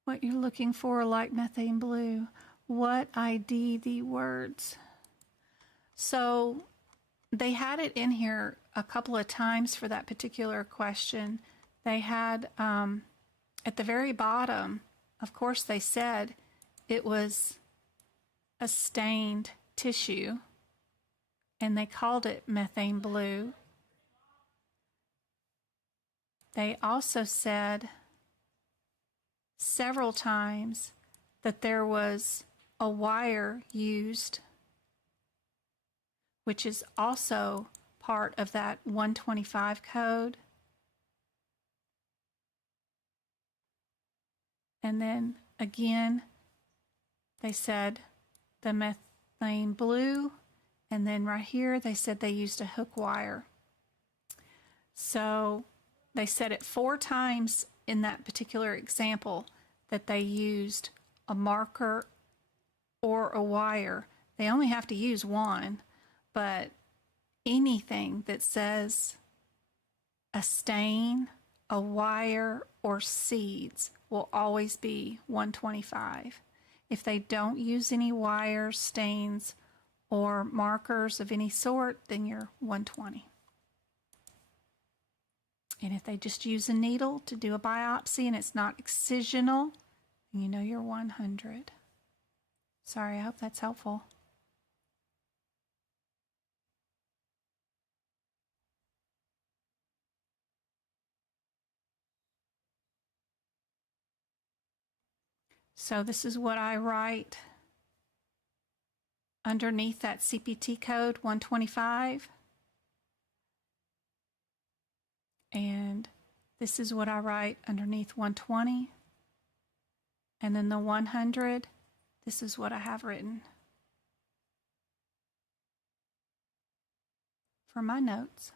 what you're looking for, like methane blue. What ID the words? So they had it in here a couple of times for that particular question. They had at the very bottom, of course, they said it was a stained tissue, and they called it methane blue. They also said several times that there was a wire used, which is also part of that 125 code. And then again, they said the methane blue, and then right here they said they used a hook wire. So they said it 4 times in that particular example that they used a marker or a wire. They only have to use one, but anything that says a stain, a wire, or seeds will always be 125. If they don't use any wires, stains, or markers of any sort, then you're 120. And if they just use a needle to do a biopsy and it's not excisional, then you know you're 100. Sorry, I hope that's helpful. So this is what I write underneath that CPT code 125. And this is what I write underneath 120. And then the 100, this is what I have written for my notes.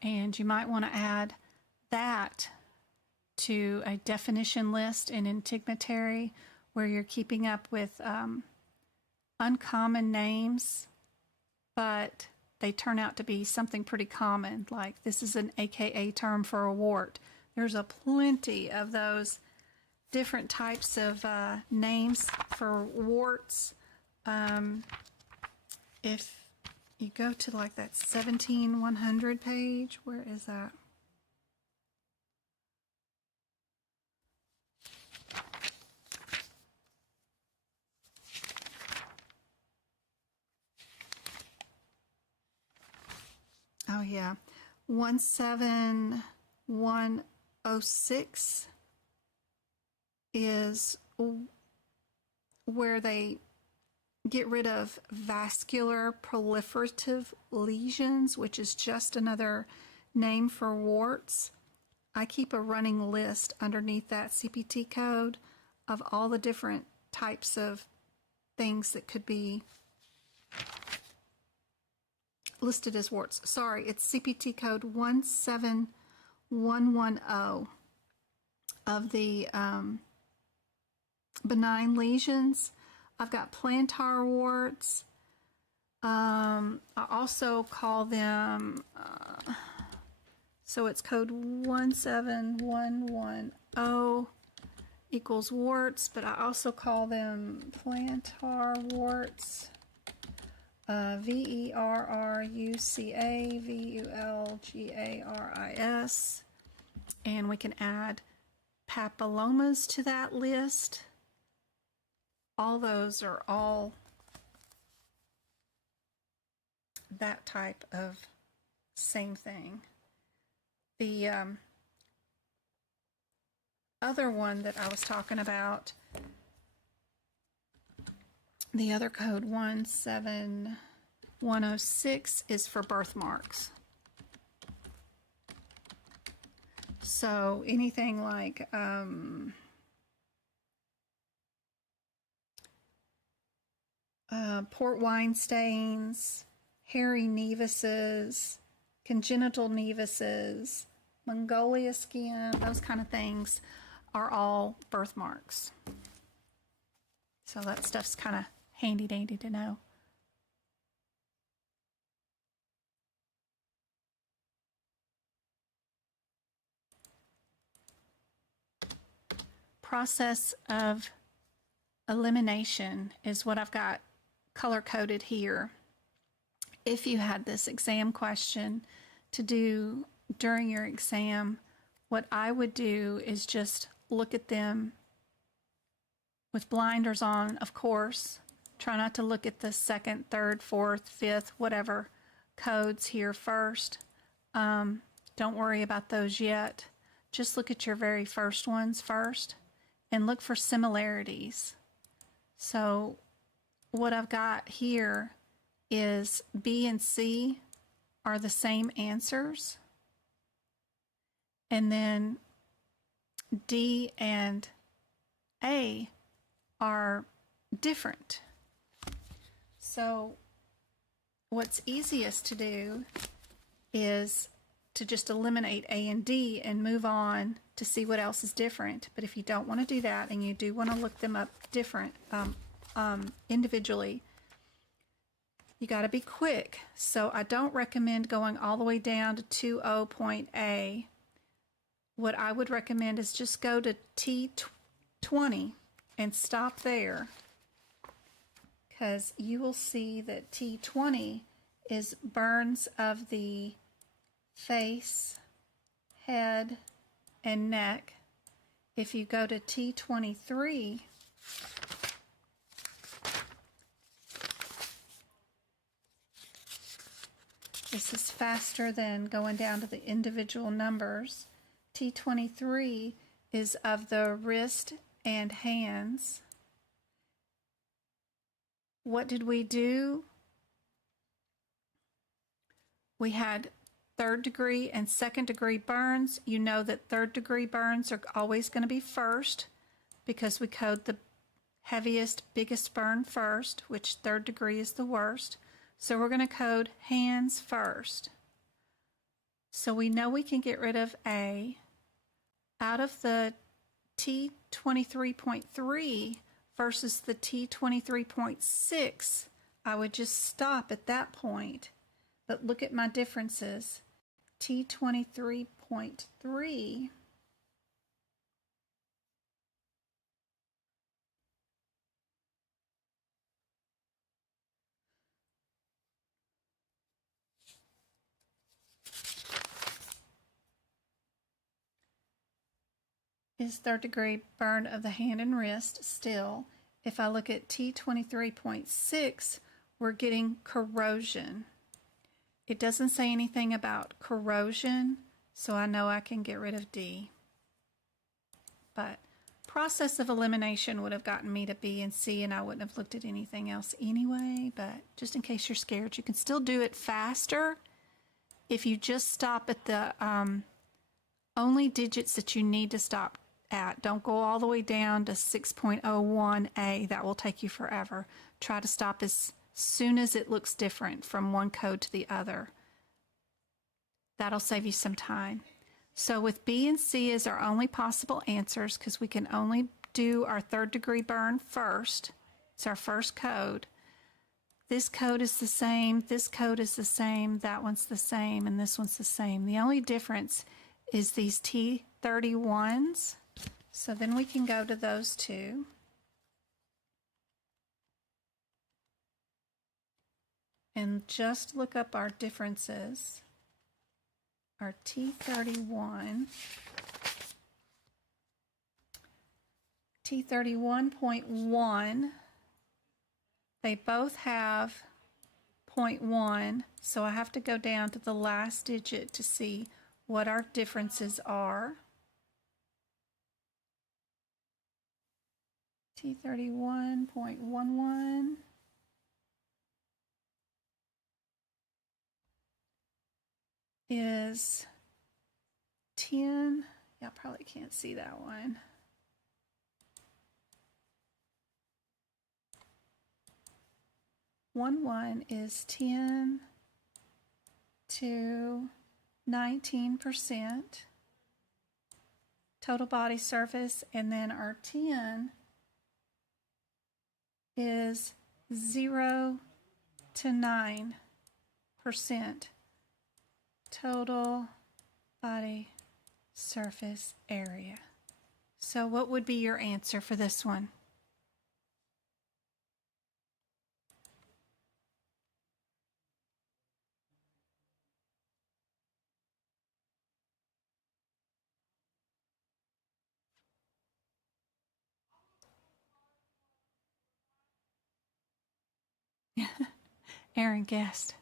And you might want to add that to a definition list in Integrity where you're keeping up with uncommon names, but they turn out to be something pretty common, like this is an AKA term for a wart. There's a plenty of those different types of names for warts. If you go to like that 17100 page, where is that? Oh yeah, 17106 is where they get rid of vascular proliferative lesions, which is just another name for warts. I keep a running list underneath that CPT code of all the different types of things that could be listed as warts. Sorry, it's CPT code 17110 of the benign lesions. I've got plantar warts. I also call them, so it's code 17110 equals warts, but I also call them plantar warts. VERRUCA VULGARIS, and we can add papillomas to that list. All those are all that type of same thing. The other one that I was talking about, the other code 17106 is for birthmarks. So anything like port wine stains, hairy nevuses, congenital nevuses, Mongolia skin, those kind of things are all birthmarks. So that stuff's kind of handy dandy to know. process of elimination is what I've got color-coded here. If you had this exam question to do during your exam, what I would do is just look at them with blinders on, of course. Try not to look at the second, third, fourth, fifth, whatever codes here first. Don't worry about those yet. Just look at your very first ones first and look for similarities. So what I've got here is B and C are the same answers. And then D and A are different. So what's easiest to do is to just eliminate A and D and move on to see what else is different. But if you don't want to do that and you do want to look them up different individually, you got to be quick. So I don't recommend going all the way down to 20.A. What I would recommend is just go to T20 and stop there, because you will see that T20 is burns of the face, head, and neck. If you go to T23, this is faster than going down to the individual numbers. T23 is of the wrist and hands. What did we do? We had third degree and second degree burns. You know that third degree burns are always going to be first because we code the heaviest, biggest burn first, which third degree is the worst. So we're going to code hands first. So we know we can get rid of A. Out of the T23.3 versus the T23.6, I would just stop at that point. But look at my differences. T23.3 is third degree burn of the hand and wrist still. If I look at T23.6, we're getting corrosion. It doesn't say anything about corrosion, so I know I can get rid of D. But process of elimination would have gotten me to B and C, and I wouldn't have looked at anything else anyway. But just in case you're scared, you can still do it faster if you just stop at the only digits that you need to stop at. Don't go all the way down to 6.01A. That will take you forever. Try to stop as soon as it looks different from one code to the other. That'll save you some time. So with B and C as our only possible answers, because we can only do our third degree burn first, it's our first code. This code is the same, this code is the same, that one's the same, and this one's the same. The only difference is these T31s. So then we can go to those two. And just look up our differences. Our T31. T31.1. They both have 0.1, so I have to go down to the last digit to see what our differences are. T31.11 is 10. Y'all probably can't see that one. One is 10 to 19% total body surface, and then our 10 is 0 to 9% total body surface area. So what would be your answer for this one? Aaron guessed.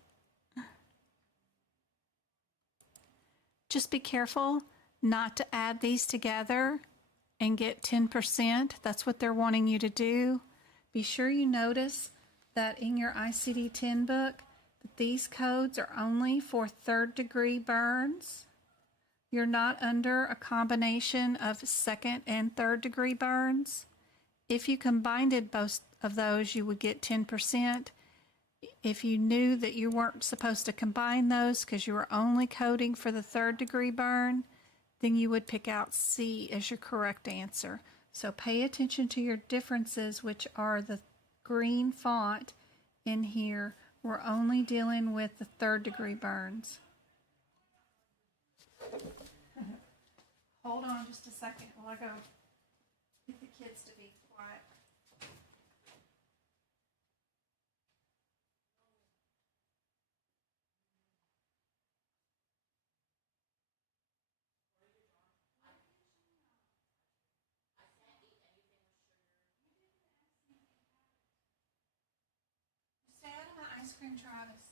Just be careful not to add these together and get 10%. That's what they're wanting you to do. Be sure you notice that in your ICD-10 book, that these codes are only for third-degree burns. You're not under a combination of second and third-degree burns. If you combined both of those, you would get 10%. If you knew that you weren't supposed to combine those because you were only coding for the third-degree burn, then you would pick out C as your correct answer. So pay attention to your differences, which are the green font in here. We're only dealing with the third-degree burns. Hold on just a second while I go get the kids to be quiet. Stay out of my ice cream, Travis.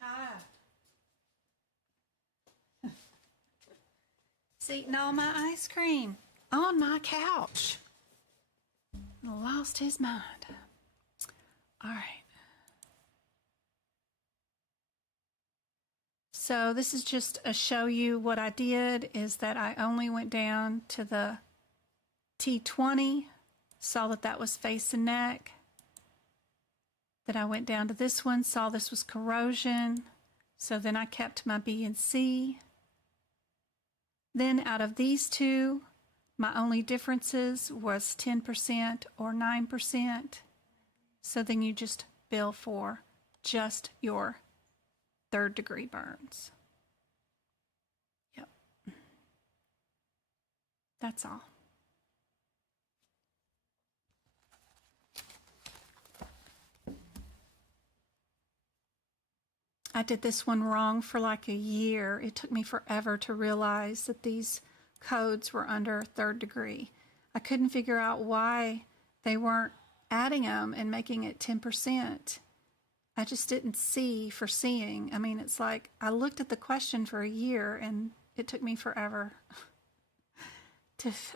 Child. He's eating all my ice cream on my couch. Lost his mind. All right. So this is just a show you what I did is that I only went down to the T20, saw that that was face and neck. Then I went down to this one, saw this was corrosion. So then I kept my B and C. Then out of these two, my only differences was 10% or 9%. So then you just bill for just your third-degree burns. Yep. That's all. I did this one wrong for like a year. It took me forever to realize that these codes were under third degree. I couldn't figure out why they weren't adding them and making it 10%. I just didn't see for seeing. I mean, it's like I looked at the question for a year and it took me forever.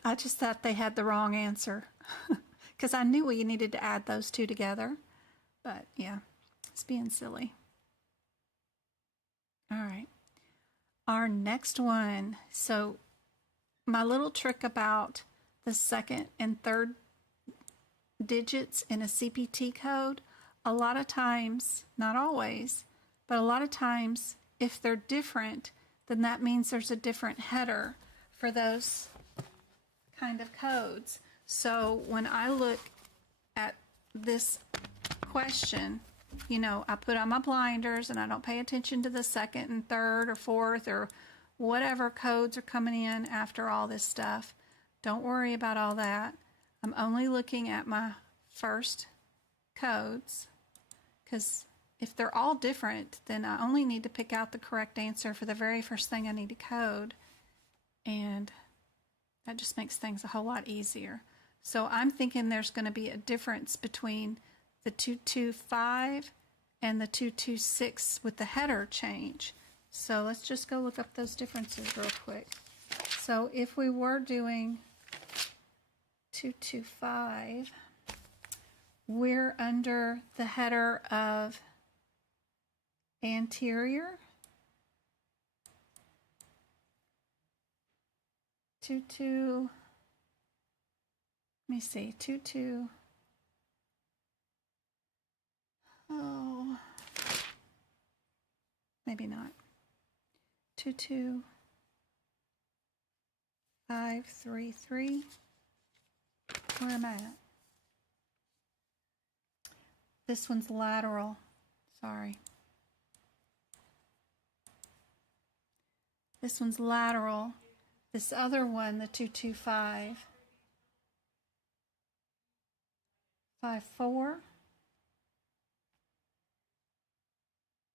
I just thought they had the wrong answer because I knew we needed to add those two together. But yeah, it's being silly. All right. Our next one. So my little trick about the second and third digits in a CPT code, a lot of times, not always, but a lot of times, if they're different, then that means there's a different header for those kind of codes. So when I look at this question, you know, I put on my blinders and I don't pay attention to the second and third or fourth or whatever codes are coming in after all this stuff. Don't worry about all that. I'm only looking at my first codes because if they're all different, then I only need to pick out the correct answer for the very first thing I need to code. And that just makes things a whole lot easier. So I'm thinking there's going to be a difference between the 225 and the 226 with the header change. So let's just go look up those differences real quick. So if we were doing 225, we're under the header of anterior. 22, let me see, 22. Oh, maybe not. 22533. Where am I at? This one's lateral. Sorry. This one's lateral. This other one, the 225, 54,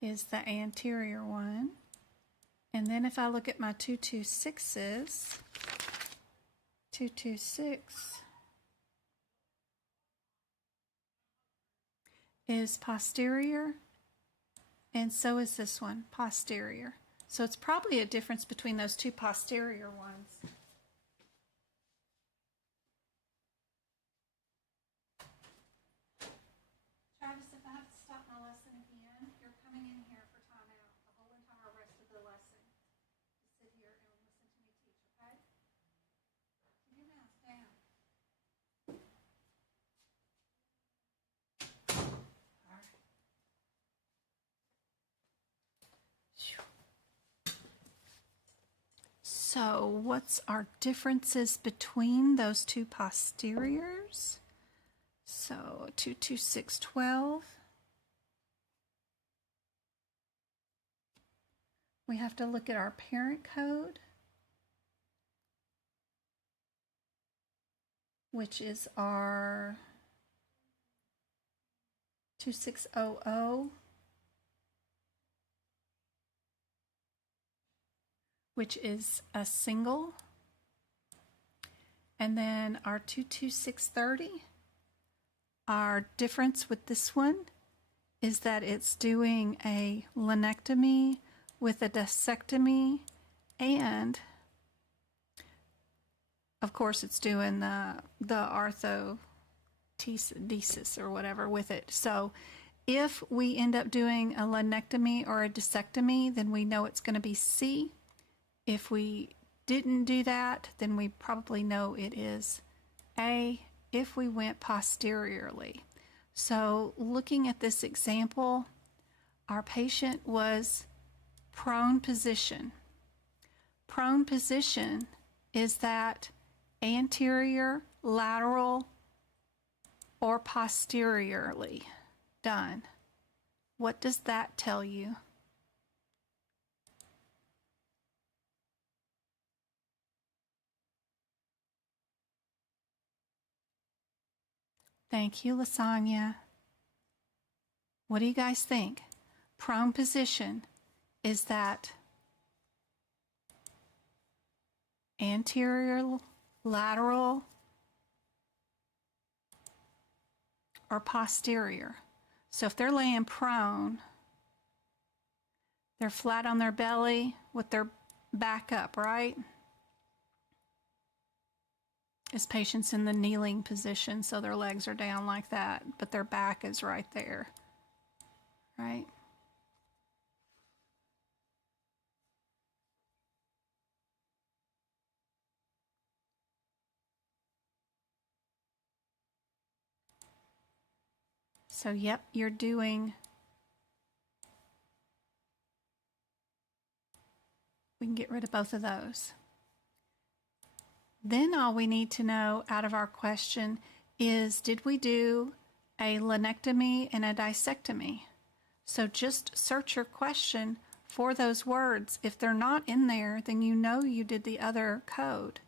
is the anterior one. And then if I look at my 226s, 226 is posterior, and so is this one, posterior. So it's probably a difference between those two posterior ones. Travis, if I have to stop my lesson again, you're coming in here for timeout the whole entire rest of the lesson. Just sit here and listen to me teach, okay? Keep your mouth down. All right. So what's our differences between those two posteriors? So 22612. We have to look at our parent code, which is our 2600, which is a single. And then our 22630, our difference with this one is that it's doing a lunectomy with a discectomy, and of course it's doing the arthrodesis or whatever with it. So if we end up doing a lunectomy or a discectomy, then we know it's going to be C. If we didn't do that, then we probably know it is A if we went posteriorly. So looking at this example, our patient was prone position. Prone position is that anterior, lateral, or posteriorly done. What does that tell you? Thank you, Lasagna. What do you guys think? Prone position, is that anterior, lateral, or posterior? So if they're laying prone, they're flat on their belly with their back up, right? This patient's in the kneeling position, so their legs are down like that, but their back is right there, right? So yep, you're doing, we can get rid of both of those. Then all we need to know out of our question is, did we do a lunectomy and a discectomy? So just search your question for those words. If they're not in there, then you know you did the other code.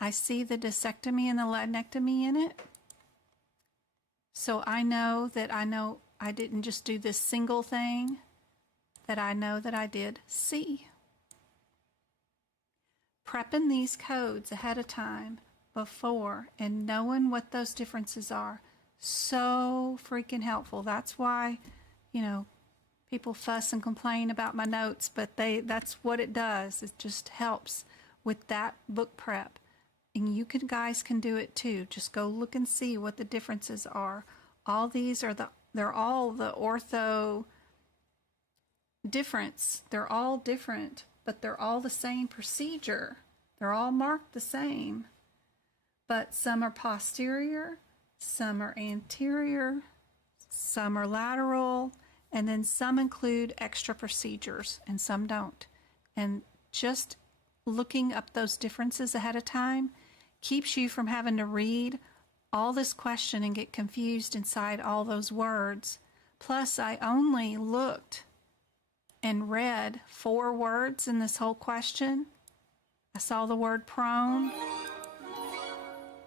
I see the discectomy and the lunectomy in it. So I know I didn't just do this single thing, that I know that I did C. Prepping these codes ahead of time before and knowing what those differences are, so freaking helpful. That's why, people fuss and complain about my notes, but that's what it does. It just helps with that book prep. And you guys can do it too. Just go look and see what the differences are. All these are they're all the ortho difference. They're all different, but they're all the same procedure. They're all marked the same, but some are posterior, some are anterior, some are lateral, and then some include extra procedures and some don't. And just looking up those differences ahead of time keeps you from having to read all this question and get confused inside all those words. Plus, I only looked and read 4 words in this whole question. I saw the word prone,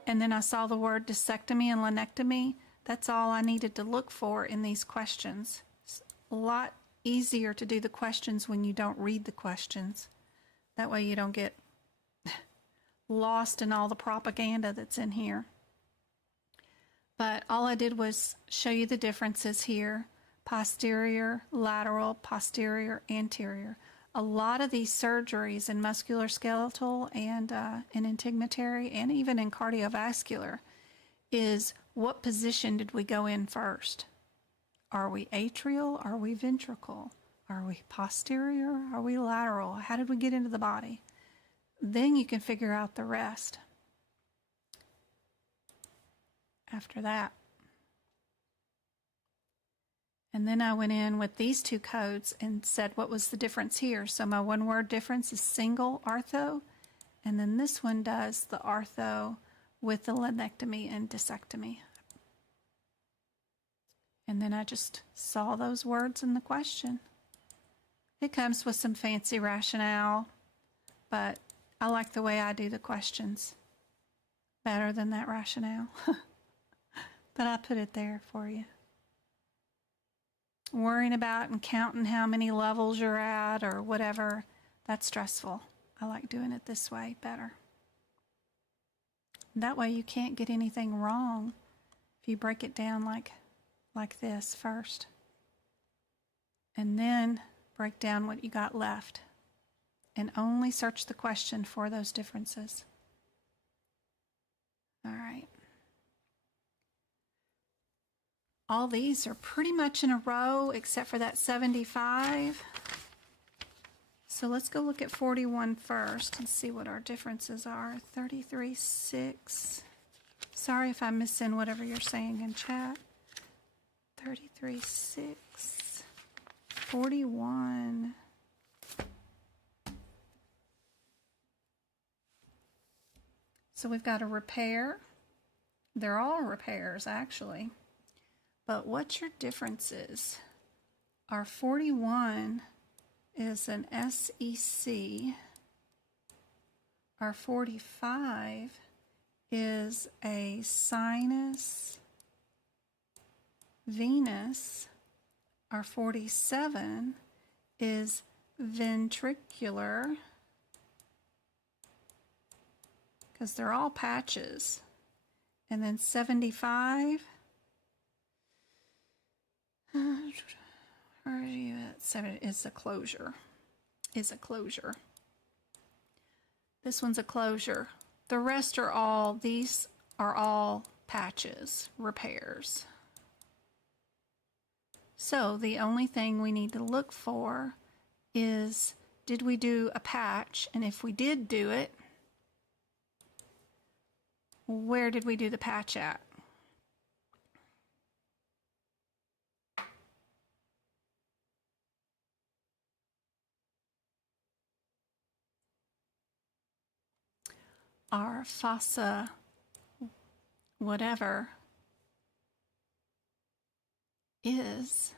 and then I saw the word discectomy and laminectomy. That's all I needed to look for in these questions. It's a lot easier to do the questions when you don't read the questions. That way you don't get lost in all the propaganda that's in here. But all I did was show you the differences here: posterior, lateral, posterior, anterior. A lot of these surgeries in musculoskeletal and in integumentary and even in cardiovascular is what position did we go in first? Are we atrial? Are we ventricle? Are we posterior? Are we lateral? How did we get into the body? Then you can figure out the rest after that. And then I went in with these 2 codes and said what was the difference here. So my 1-word difference is single ortho, and then this one does the ortho with the laminectomy and discectomy. And then I just saw those words in the question. It comes with some fancy rationale, but I like the way I do the questions better than that rationale. But I put it there for you. Worrying about and counting how many levels you're at or whatever, that's stressful. I like doing it this way better. That way you can't get anything wrong if you break it down like this first. And then break down what you got left. And only search the question for those differences. All right. All these are pretty much in a row except for that 75. So let's go look at 41 first and see what our differences are. 33.6. Sorry if I'm missing whatever you're saying in chat. 33.6. 41. So we've got a repair. They're all repairs, actually. But what's your differences? Our 41 is an SEC. Our 45 is a sinus venous. Our 47 is ventricular, because they're all patches. And then 75, where are you at? 7 is a closure. Is a closure. This one's a closure. The rest are all, these are all patches, repairs. So the only thing we need to look for is, did we do a patch? And if we did do it, where did we do the patch at? Our fossa whatever is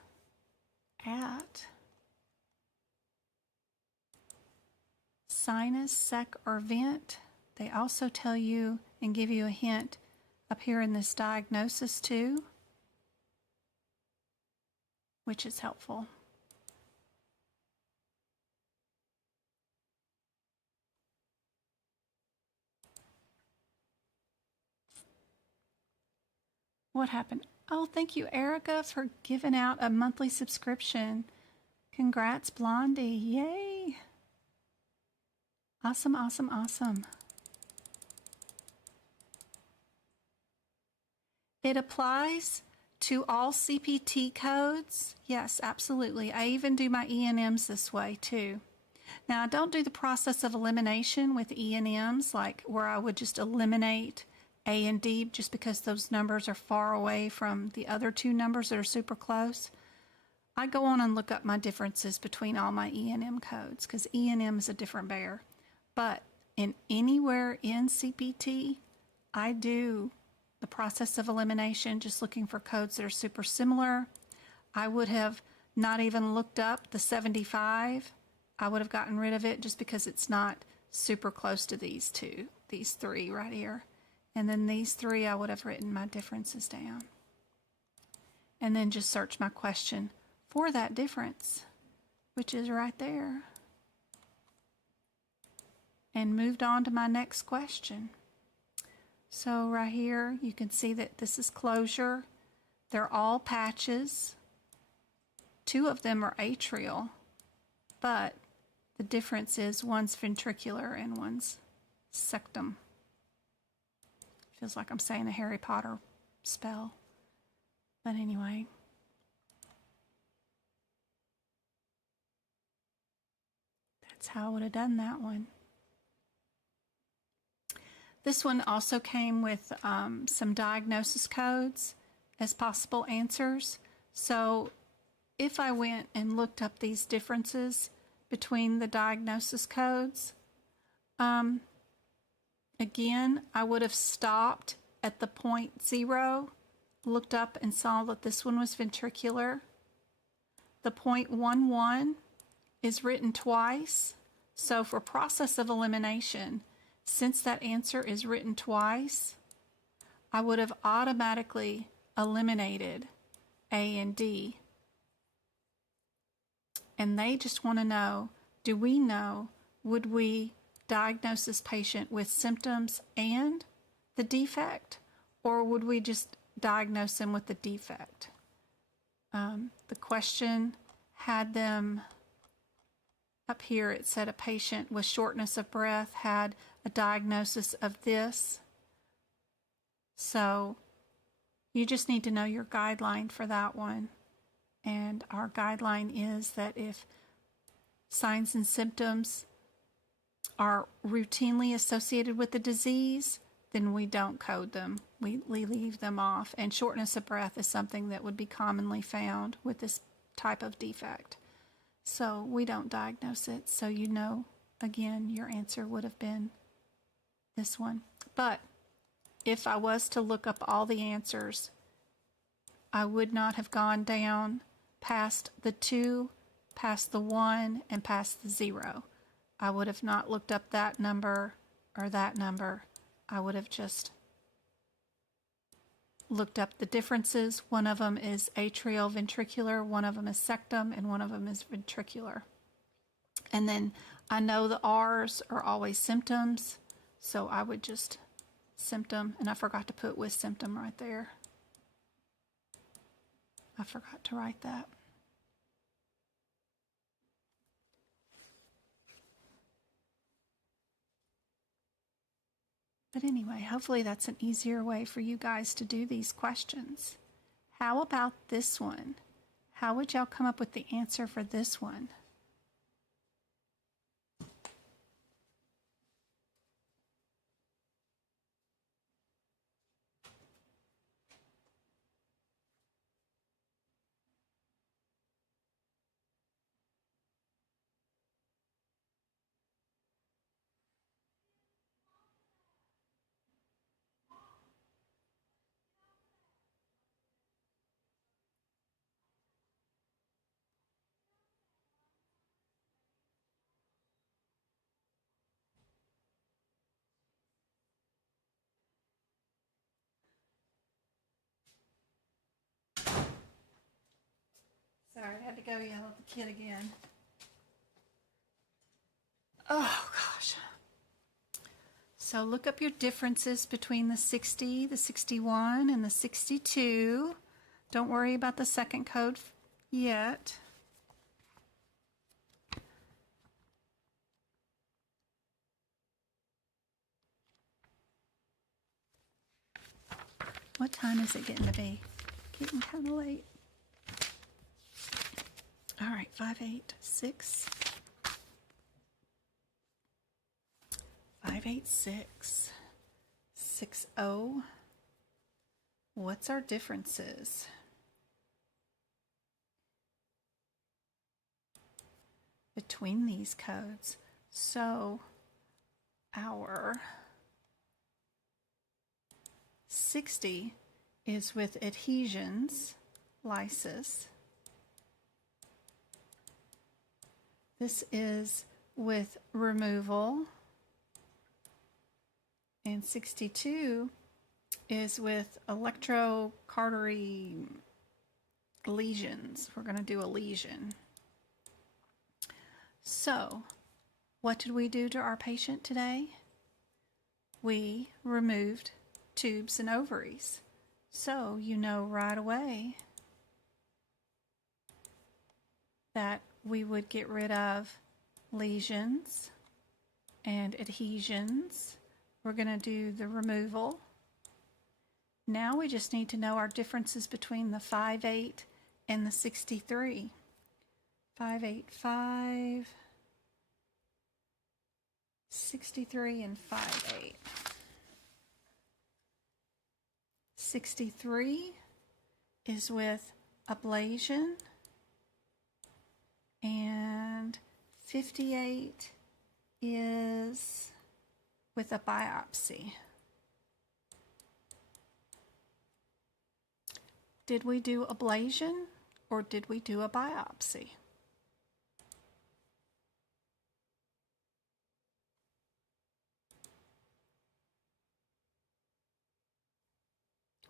at sinus, sec, or vent. They also tell you and give you a hint up here in this diagnosis too, which is helpful. What happened? Oh, thank you, Erica, for giving out a monthly subscription. Congrats, Blondie. Yay. Awesome, awesome, awesome. It applies to all CPT codes. Yes, absolutely. I even do my E&Ms this way too. Now, I don't do the process of elimination with E&Ms, like where I would just eliminate A and D just because those numbers are far away from the other 2 numbers that are super close. I go on and look up my differences between all my E&M codes because E&M is a different bear. But in anywhere in CPT, I do the process of elimination, just looking for codes that are super similar. I would have not even looked up the 75, I would have gotten rid of it just because it's not super close to these three right here. And then these three, I would have written my differences down. And then just search my question for that difference, which is right there. And moved on to my next question. So right here, you can see that this is closure. They're all patches. 2 of them are atrial, but the difference is one's ventricular and one's septum. Feels like I'm saying a Harry Potter spell. But anyway. That's how I would have done that one. This one also came with some diagnosis codes as possible answers. So if I went and looked up these differences between the diagnosis codes, again, I would have stopped at the point 0, looked up and saw that this one was ventricular. The 0.11 is written twice. So for process of elimination, since that answer is written twice, I would have automatically eliminated A and D. And they just want to know, do we know, would we diagnose this patient with symptoms and the defect, or would we just diagnose them with the defect? The question had them up here. It said a patient with shortness of breath had a diagnosis of this. So you just need to know your guideline for that one. And our guideline is that if signs and symptoms are routinely associated with the disease, then we don't code them. We leave them off. And shortness of breath is something that would be commonly found with this type of defect. So we don't diagnose it. So you know, again, your answer would have been this one. But if I was to look up all the answers, I would not have gone down past the 2, past the 1, and past the 0. I would have not looked up that number or that number. I would have just looked up the differences. One of them is atrial ventricular, one of them is septum, and one of them is ventricular. And then I know the R's are always symptoms, so I would just symptom, and I forgot to put with symptom right there. I forgot to write that. But anyway, hopefully that's an easier way for you guys to do these questions. How about this one? How would y'all come up with the answer for this one? Sorry, I had to go yell at the kid again. Oh, gosh. So look up your differences between the 60, the 61, and the 62. Don't worry about the second code yet. What time is it getting to be? Getting kind of late. All right, 586. 586. 60. What's our differences? Between these codes. So our 60 is with adhesions, lysis. This is with removal. And 62 is with electrocautery lesions. We're going to do a lesion. So, what did we do to our patient today? We removed tubes and ovaries. So, you know right away that we would get rid of lesions and adhesions. We're going to do the removal. Now we just need to know our differences between the 5/8 and the 63. 5/8, 63 and 5/8. 63 is with ablation, and 58 is with a biopsy. Did we do ablation or did we do a biopsy?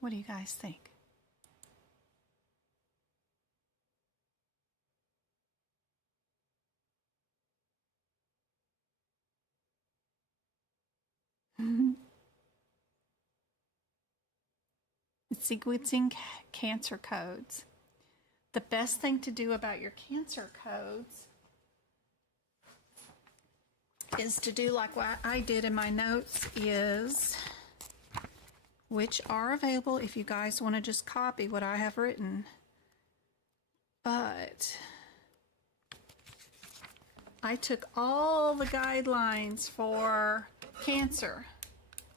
What do you guys think? Sequencing cancer codes. The best thing to do about your cancer codes is to do like what I did in my notes, is which are available if you guys want to just copy what I have written. But I took all the guidelines for cancer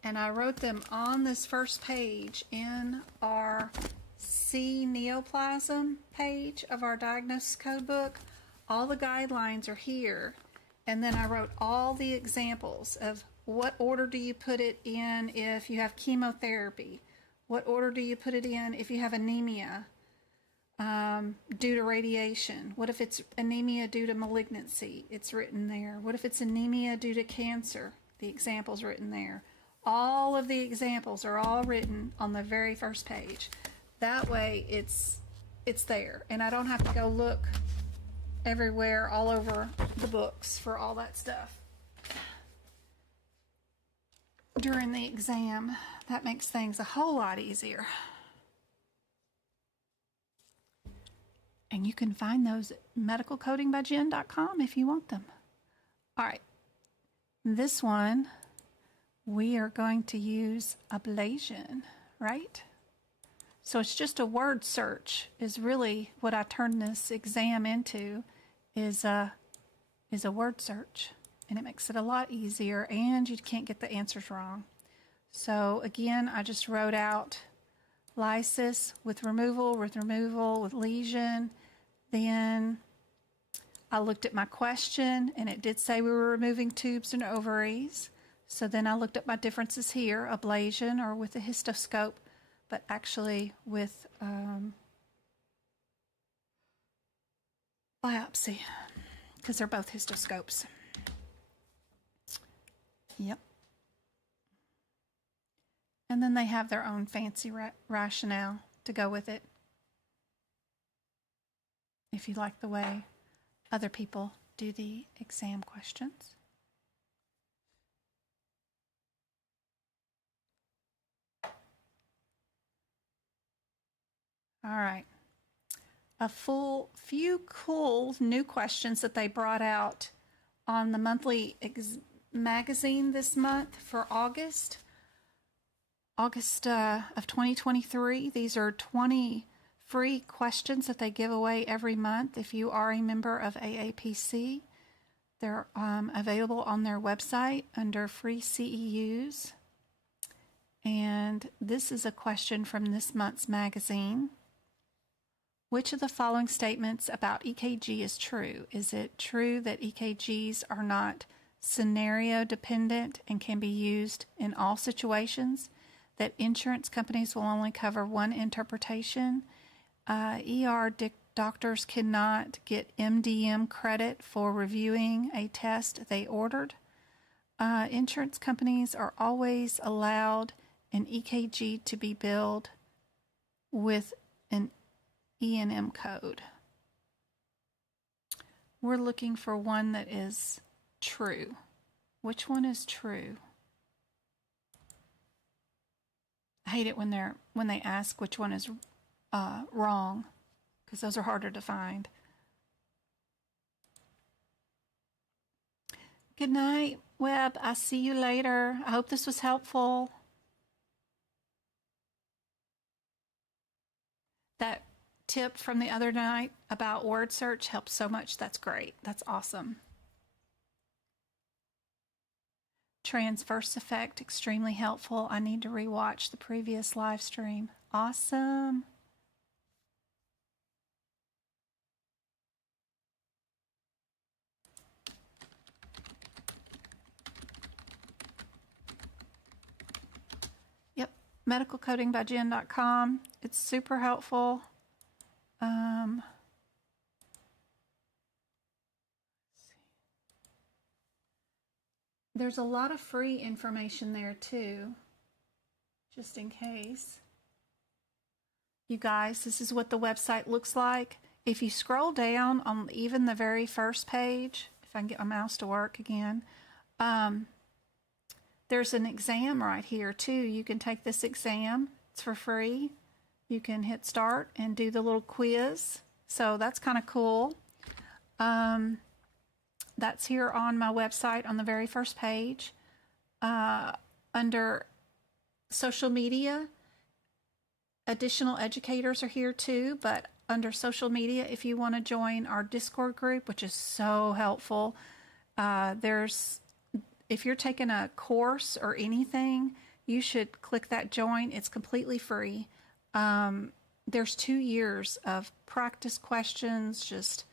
and I wrote them on this first page in our C neoplasm page of our diagnosis code book. All the guidelines are here, and then I wrote all the examples of what order do you put it in if you have chemotherapy, what order do you put it in if you have anemia due to radiation, what if it's anemia due to malignancy, it's written there, what if it's anemia due to cancer, the example's written there. All of the examples are all written on the very first page. That way it's there, and I don't have to go look everywhere all over the books for all that stuff during the exam. That makes things a whole lot easier. And you can find those at medicalcodingbygyn.com if you want them. All right, this one we are going to use ablation, right? So it's just a word search is really what I turned this exam into, is a word search, and it makes it a lot easier, and you can't get the answers wrong. So again, I just wrote out lysis with removal, with lesion. Then I looked at my question, and it did say we were removing tubes and ovaries. So then I looked at my differences here, ablation or with a histoscope, but actually with biopsy, because they're both histoscopes. Yep. And then they have their own fancy rationale to go with it, if you like the way other people do the exam questions. All right. A few cool new questions that they brought out on the monthly magazine this month for August of 2023. These are 20 free questions that they give away every month if you are a member of AAPC. They're available on their website under free CEUs. And this is a question from this month's magazine. Which of the following statements about EKG is true? Is it true that EKGs are not scenario dependent and can be used in all situations? That insurance companies will only cover one interpretation? ER doctors cannot get MDM credit for reviewing a test they ordered. Insurance companies are always allowed an EKG to be billed with an E&M code. We're looking for one that is true. Which one is true? I hate it when they ask which one is wrong, because those are harder to find. Good night, Webb. I'll see you later. I hope this was helpful. That tip from the other night about word search helped so much. That's great. That's awesome. Transverse effect, extremely helpful. I need to rewatch the previous live stream. Awesome. Yep, medicalcodingbygyn.com. It's super helpful. There's a lot of free information there too, just in case. You guys, this is what the website looks like. If you scroll down on even the very first page, if I can get my mouse to work again, there's an exam right here too. You can take this exam. It's for free. You can hit start and do the little quiz. So that's kind of cool. That's here on my website on the very first page. Under social media, additional educators are here too, but under social media, if you want to join our Discord group, which is so helpful, if you're taking a course or anything, you should click that join. It's completely free. There's 2 years of practice questions, just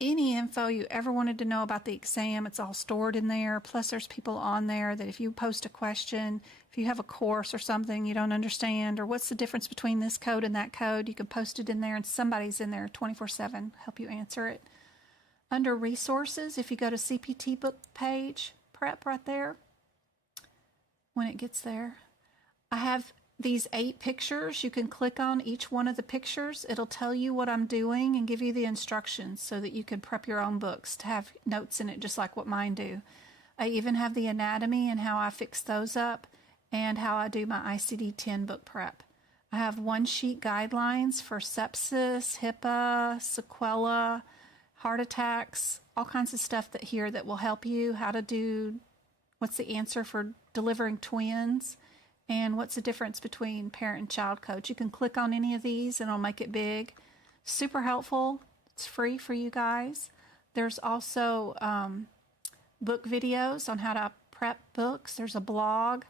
any info you ever wanted to know about the exam, it's all stored in there. Plus there's people on there that if you post a question, if you have a course or something you don't understand, or what's the difference between this code and that code, you can post it in there and somebody's in there 24/7 help you answer it. Under resources, if you go to CPT book page, prep right there, when it gets there, I have these 8 pictures. You can click on each one of the pictures. It'll tell you what I'm doing and give you the instructions so that you can prep your own books to have notes in it just like what mine do. I even have the anatomy and how I fix those up and how I do my ICD-10 book prep. I have 1-sheet guidelines for sepsis, HIPAA, sequela, heart attacks, all kinds of stuff that will help you. How to do, what's the answer for delivering twins, and what's the difference between parent and child codes. You can click on any of these and it'll make it big. Super helpful. It's free for you guys. There's also book videos on how to prep books. There's a blog.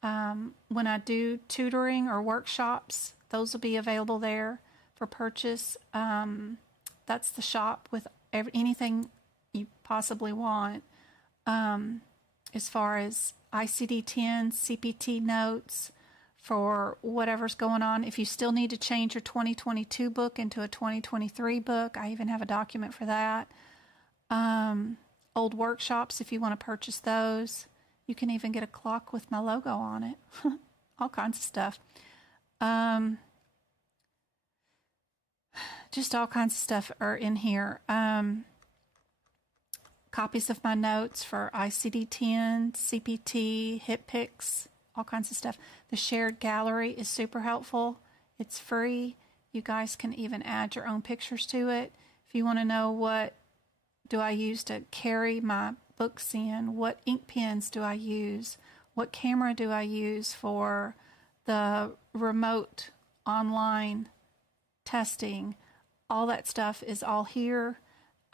When I do tutoring or workshops, those will be available there for purchase. That's the shop with anything you possibly want. As far as ICD-10, CPT notes for whatever's going on. If you still need to change your 2022 book into a 2023 book, I even have a document for that. Old workshops, if you want to purchase those. You can even get a clock with my logo on it. All kinds of stuff. Just all kinds of stuff are in here. Copies of my notes for ICD-10, CPT, HipPix, all kinds of stuff. The shared gallery is super helpful. It's free. You guys can even add your own pictures to it. If you want to know what do I use to carry my books in, what ink pens do I use, what camera do I use for the remote online testing, all that stuff is all here.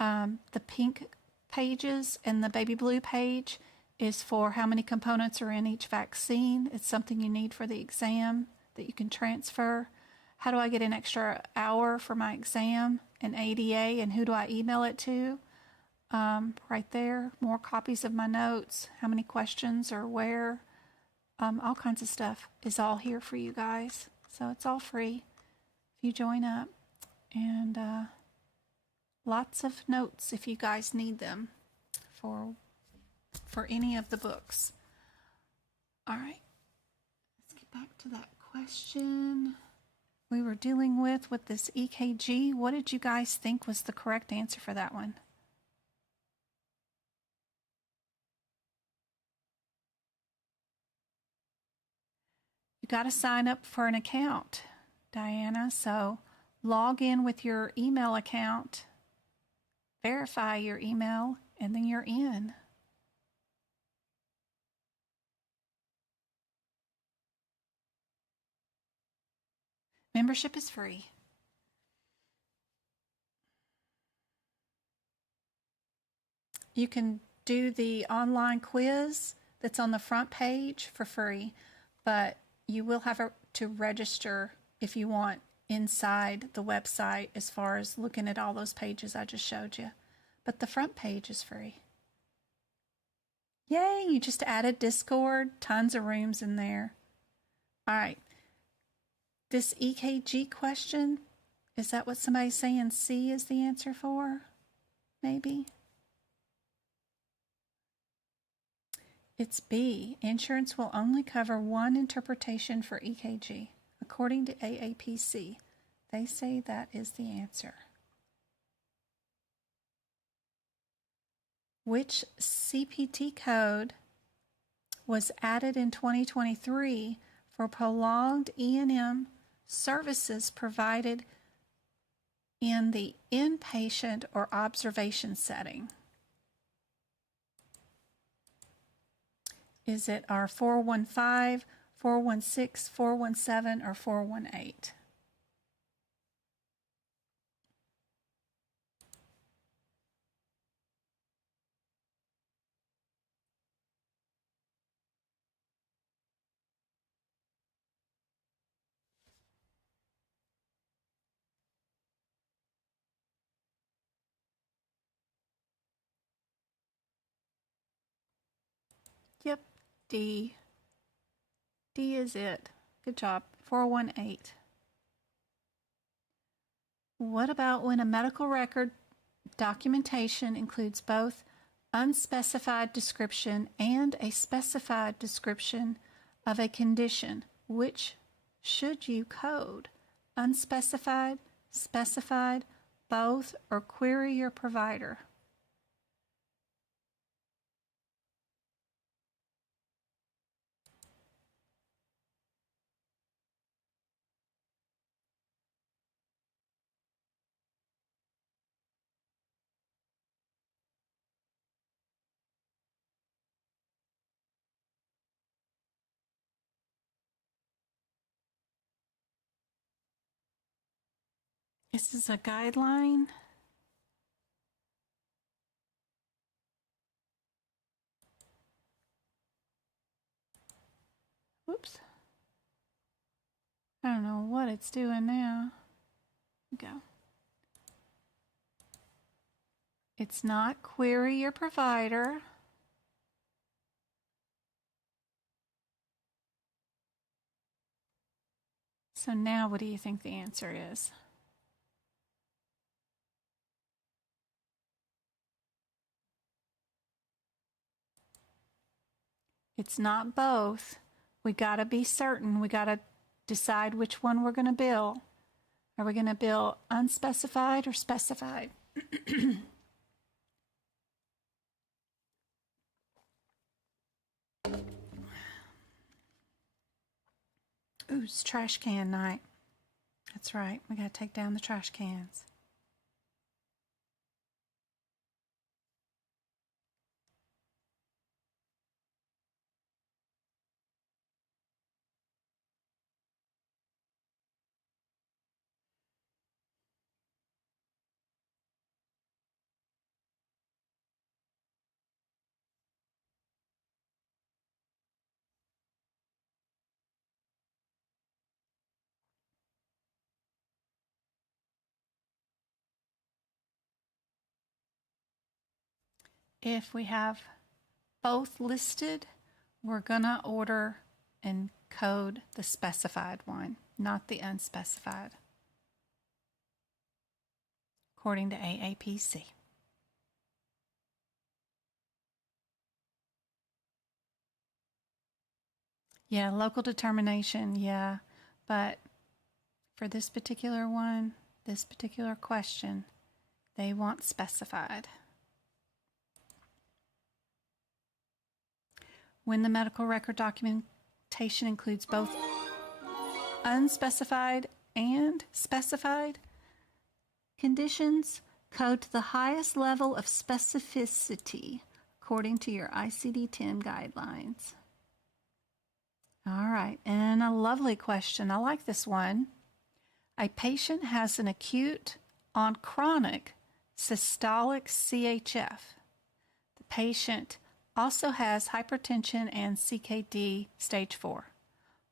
The pink pages and the baby blue page is for how many components are in each vaccine. It's something you need for the exam that you can transfer. How do I get an extra hour for my exam and ADA, and who do I email it to? Right there, more copies of my notes, how many questions or where, all kinds of stuff is all here for you guys. So it's all free if you join up. And lots of notes if you guys need them for any of the books. All right, let's get back to that question we were dealing with this EKG. What did you guys think was the correct answer for that one? You got to sign up for an account, Diana. So log in with your email account, verify your email, and then you're in. Membership is free. You can do the online quiz that's on the front page for free, but you will have to register if you want inside the website as far as looking at all those pages I just showed you. But the front page is free. Yay, you just added Discord, tons of rooms in there. All right. This EKG question, is that what somebody's saying C is the answer for? Maybe? It's B. Insurance will only cover one interpretation for EKG. According to AAPC, they say that is the answer. Which CPT code was added in 2023 for prolonged E&M services provided in the inpatient or observation setting? Is it our 415, 416, 417, or 418? Yep, D. D is it. Good job. 418. What about when a medical record documentation includes both unspecified description and a specified description of a condition? Which should you code? Unspecified, specified, both, or query your provider? This is a guideline. Whoops. I don't know what it's doing now. Go. It's not query your provider. So now what do you think the answer is? It's not both. We got to be certain. We got to decide which one we're going to bill. Are we going to bill unspecified or specified? Ooh, it's trash can night. That's right. We got to take down the trash cans. If we have both listed, we're going to order and code the specified one, not the unspecified. according to AAPC. Yeah, local determination, yeah. But for this particular one, this particular question, they want specified. When the medical record documentation includes both unspecified and specified conditions, code to the highest level of specificity according to your ICD-10 guidelines. All right, and a lovely question. I like this one. A patient has an acute on chronic systolic CHF. The patient also has hypertension and CKD stage 4.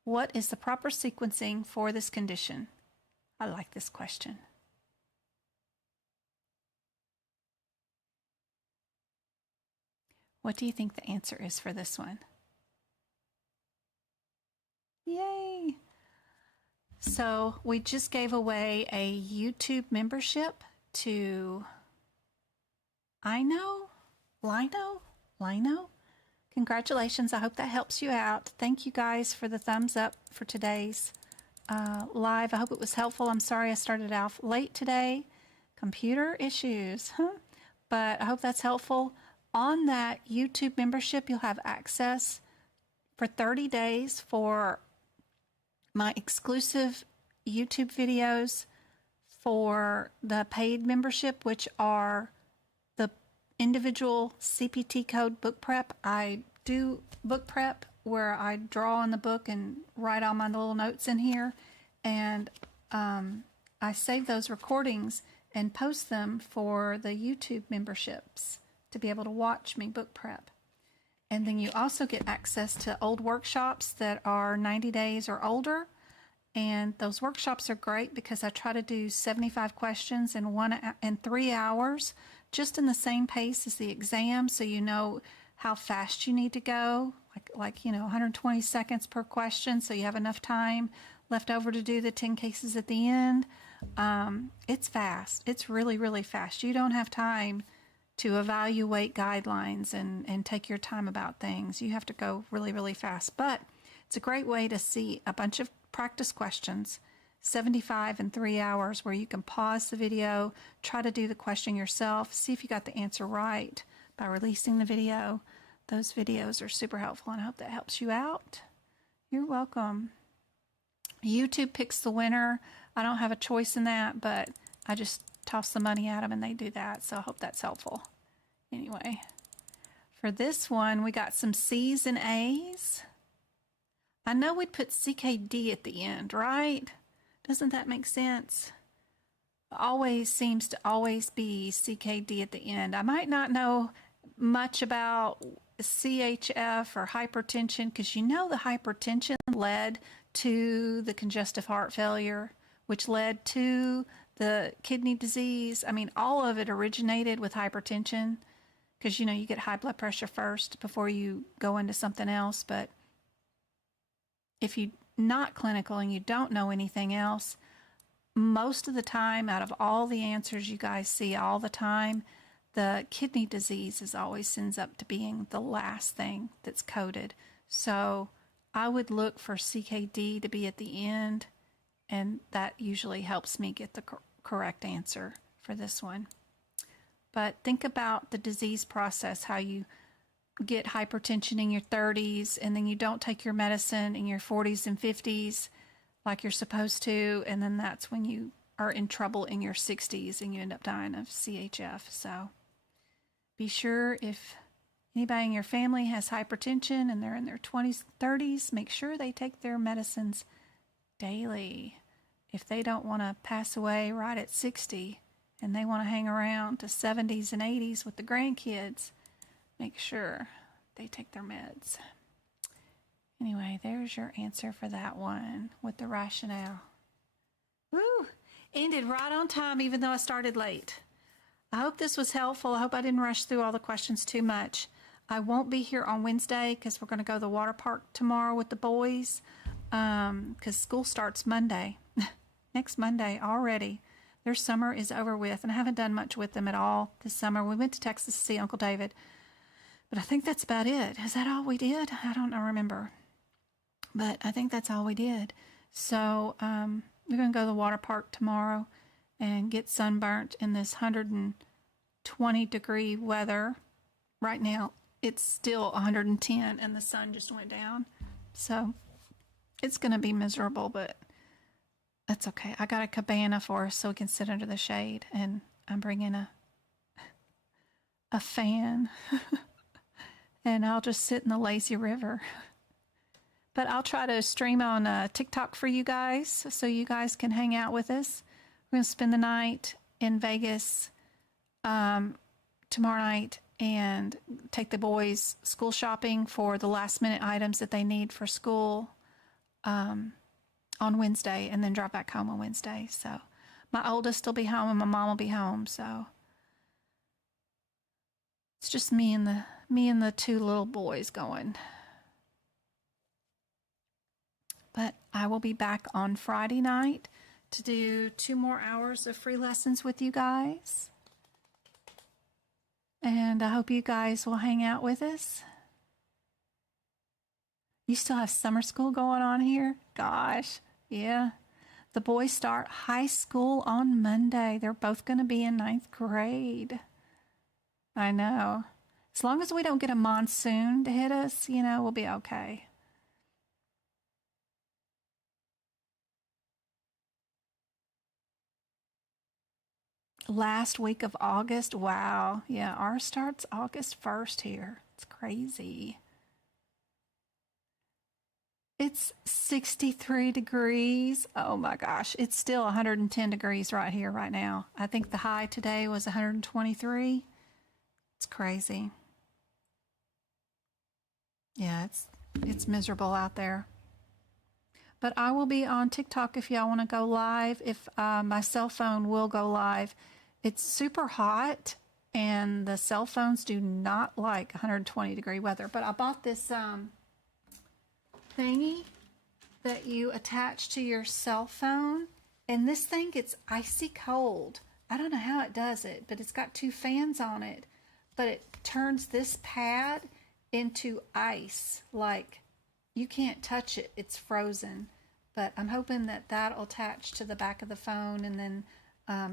What is the proper sequencing for this condition? I like this question. What do you think the answer is for this one? Yay! So we just gave away a YouTube membership to Lino. Congratulations. I hope that helps you out. Thank you guys for the thumbs up for today's live. I hope it was helpful. I'm sorry I started off late today. Computer issues, But I hope that's helpful. On that YouTube membership, you'll have access for 30 days for my exclusive YouTube videos for the paid membership, which are the individual CPT code book prep. I do book prep where I draw on the book and write all my little notes in here. And I save those recordings and post them for the YouTube memberships to be able to watch me book prep. And then you also get access to old workshops that are 90 days or older. And those workshops are great because I try to do 75 questions in 3 hours, just in the same pace as the exam, so you know how fast you need to go, like 120 seconds per question, so you have enough time left over to do the 10 cases at the end. It's fast. It's really, really fast. You don't have time to evaluate guidelines and take your time about things. You have to go really, really fast. But it's a great way to see a bunch of practice questions, 75 in 3 hours, where you can pause the video, try to do the question yourself, see if you got the answer right by releasing the video. Those videos are super helpful, and I hope that helps you out. You're welcome. YouTube picks the winner. I don't have a choice in that, but I just toss the money at them and they do that, so I hope that's helpful. Anyway, for this one, we got some C's and A's. I know we'd put CKD at the end, right? Doesn't that make sense? Always seems to always be CKD at the end. I might not know much about CHF or hypertension, because the hypertension led to the congestive heart failure, which led to the kidney disease. I mean, all of it originated with hypertension, because you get high blood pressure first before you go into something else. But if you're not clinical and you don't know anything else, most of the time, out of all the answers you guys see all the time, the kidney disease always ends up to being the last thing that's coded. So I would look for CKD to be at the end, and that usually helps me get the correct answer for this one. But think about the disease process, how you get hypertension in your 30s, and then you don't take your medicine in your 40s and 50s like you're supposed to, and then that's when you are in trouble in your 60s and you end up dying of CHF. So be sure, if anybody in your family has hypertension and they're in their 20s, 30s, make sure they take their medicines daily. If they don't want to pass away right at 60 and they want to hang around to 70s and 80s with the grandkids, make sure they take their meds. Anyway, there's your answer for that one with the rationale. Woo! Ended right on time, even though I started late. I hope this was helpful. I hope I didn't rush through all the questions too much. I won't be here on Wednesday because we're going to go to the water park tomorrow with the boys, because school starts Monday. Next Monday already. Their summer is over with, and I haven't done much with them at all this summer. We went to Texas to see Uncle David, but I think that's about it. Is that all we did? I don't remember, but I think that's all we did. So we're going to go to the water park tomorrow and get sunburnt in this 120-degree weather. Right now, it's still 110, and the sun just went down. So it's going to be miserable, but that's okay. I got a cabana for us so we can sit under the shade, and I'm bringing a fan, and I'll just sit in the lazy river. But I'll try to stream on TikTok for you guys so you guys can hang out with us. We're going to spend the night in Vegas tomorrow night and take the boys school shopping for the last minute items that they need for school on Wednesday, and then drive back home on Wednesday. So my oldest will be home and my mom will be home. So it's just me and the two little boys going. But I will be back on Friday night to do 2 more hours of free lessons with you guys. And I hope you guys will hang out with us. You still have summer school going on here? Gosh, yeah. The boys start high school on Monday. They're both going to be in 9th grade. I know. As long as we don't get a monsoon to hit us, we'll be okay. Last week of August. Wow. Yeah, ours starts August 1st here. It's crazy. It's 63 degrees. Oh my gosh. It's still 110 degrees right here right now. I think the high today was 123. It's crazy. Yeah, it's miserable out there. But I will be on TikTok if y'all want to go live. If my cell phone will go live. It's super hot, and the cell phones do not like 120-degree weather. But I bought this thingy that you attach to your cell phone, and this thing gets icy cold. I don't know how it does it, but it's got 2 fans on it. But it turns this pad into ice. Like, you can't touch it. It's frozen. But I'm hoping that that'll attach to the back of the phone, and then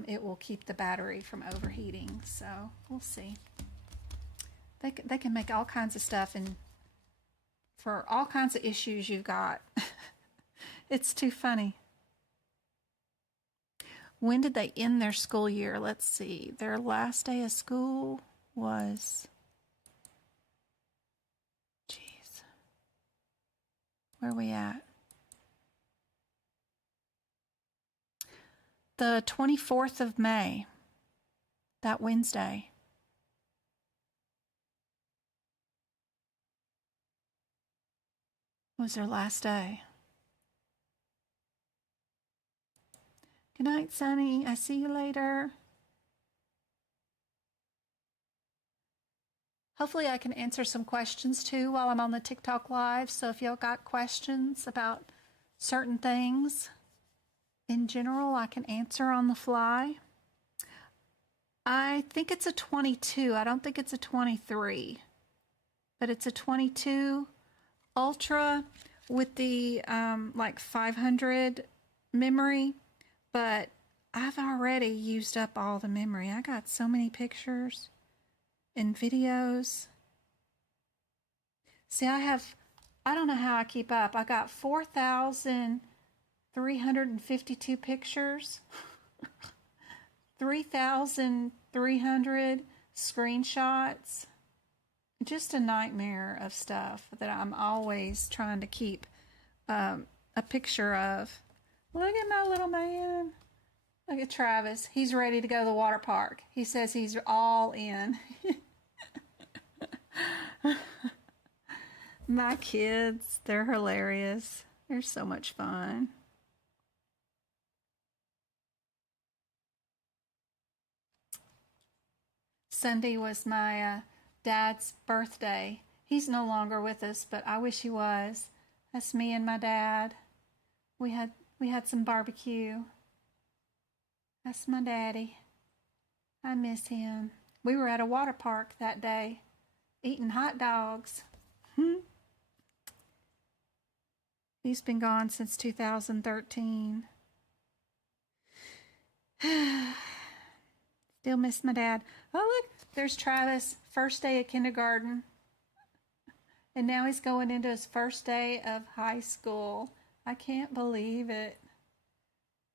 it will keep the battery from overheating. So we'll see. They can make all kinds of stuff, and for all kinds of issues you've got. It's too funny. When did they end their school year? Let's see. Their last day of school was... Jeez. Where are we at? The 24th of May, that Wednesday. Was their last day. Good night, Sonny. I see you later. Hopefully I can answer some questions too while I'm on the TikTok live. So if y'all got questions about certain things in general, I can answer on the fly. I think it's a 22. I don't think it's a 23, but it's a 22 Ultra with the like 500 memory, but I've already used up all the memory. I got so many pictures and videos. See, I don't know how I keep up. I got 4,352 pictures, 3,300 screenshots. Just a nightmare of stuff that I'm always trying to keep a picture of. Look at my little man. Look at Travis. He's ready to go to the water park. He says he's all in. My kids, they're hilarious. They're so much fun. Sunday was my Dad's birthday. He's no longer with us, but I wish he was. That's me and my dad. We had some barbecue. That's my daddy. I miss him. We were at a water park that day eating hot dogs. He's been gone since 2013. Still miss my dad. Oh, look, there's Travis, first day of kindergarten. And now he's going into his first day of high school. I can't believe it.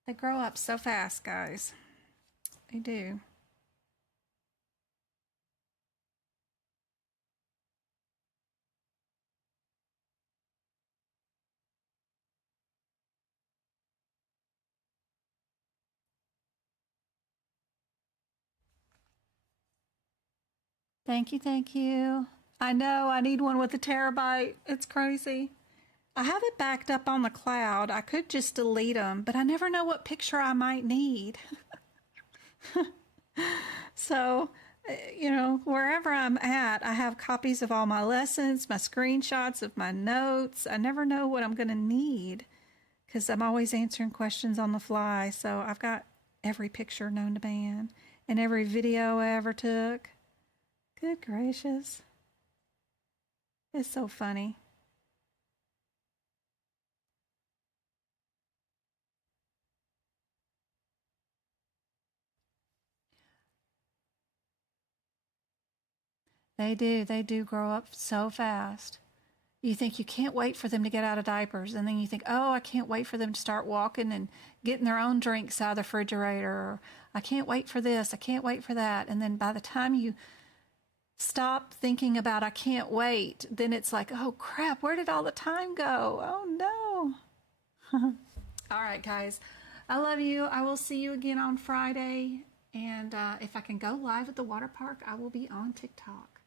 They grow up so fast, guys. They do. Thank you, thank you. I know, I need one with a terabyte. It's crazy. I have it backed up on the cloud. I could just delete them, but I never know what picture I might need. So, wherever I'm at, I have copies of all my lessons, my screenshots of my notes. I never know what I'm going to need because I'm always answering questions on the fly. So I've got every picture known to man and every video I ever took. Good gracious. It's so funny. They do. They do grow up so fast. You think you can't wait for them to get out of diapers. And then you think, oh, I can't wait for them to start walking and getting their own drinks out of the refrigerator. Or, I can't wait for this. I can't wait for that. And then by the time you stop thinking about I can't wait, then it's like, oh, crap, where did all the time go? Oh, no. All right, guys. I love you. I will see you again on Friday. And if I can go live at the water park, I will be on TikTok.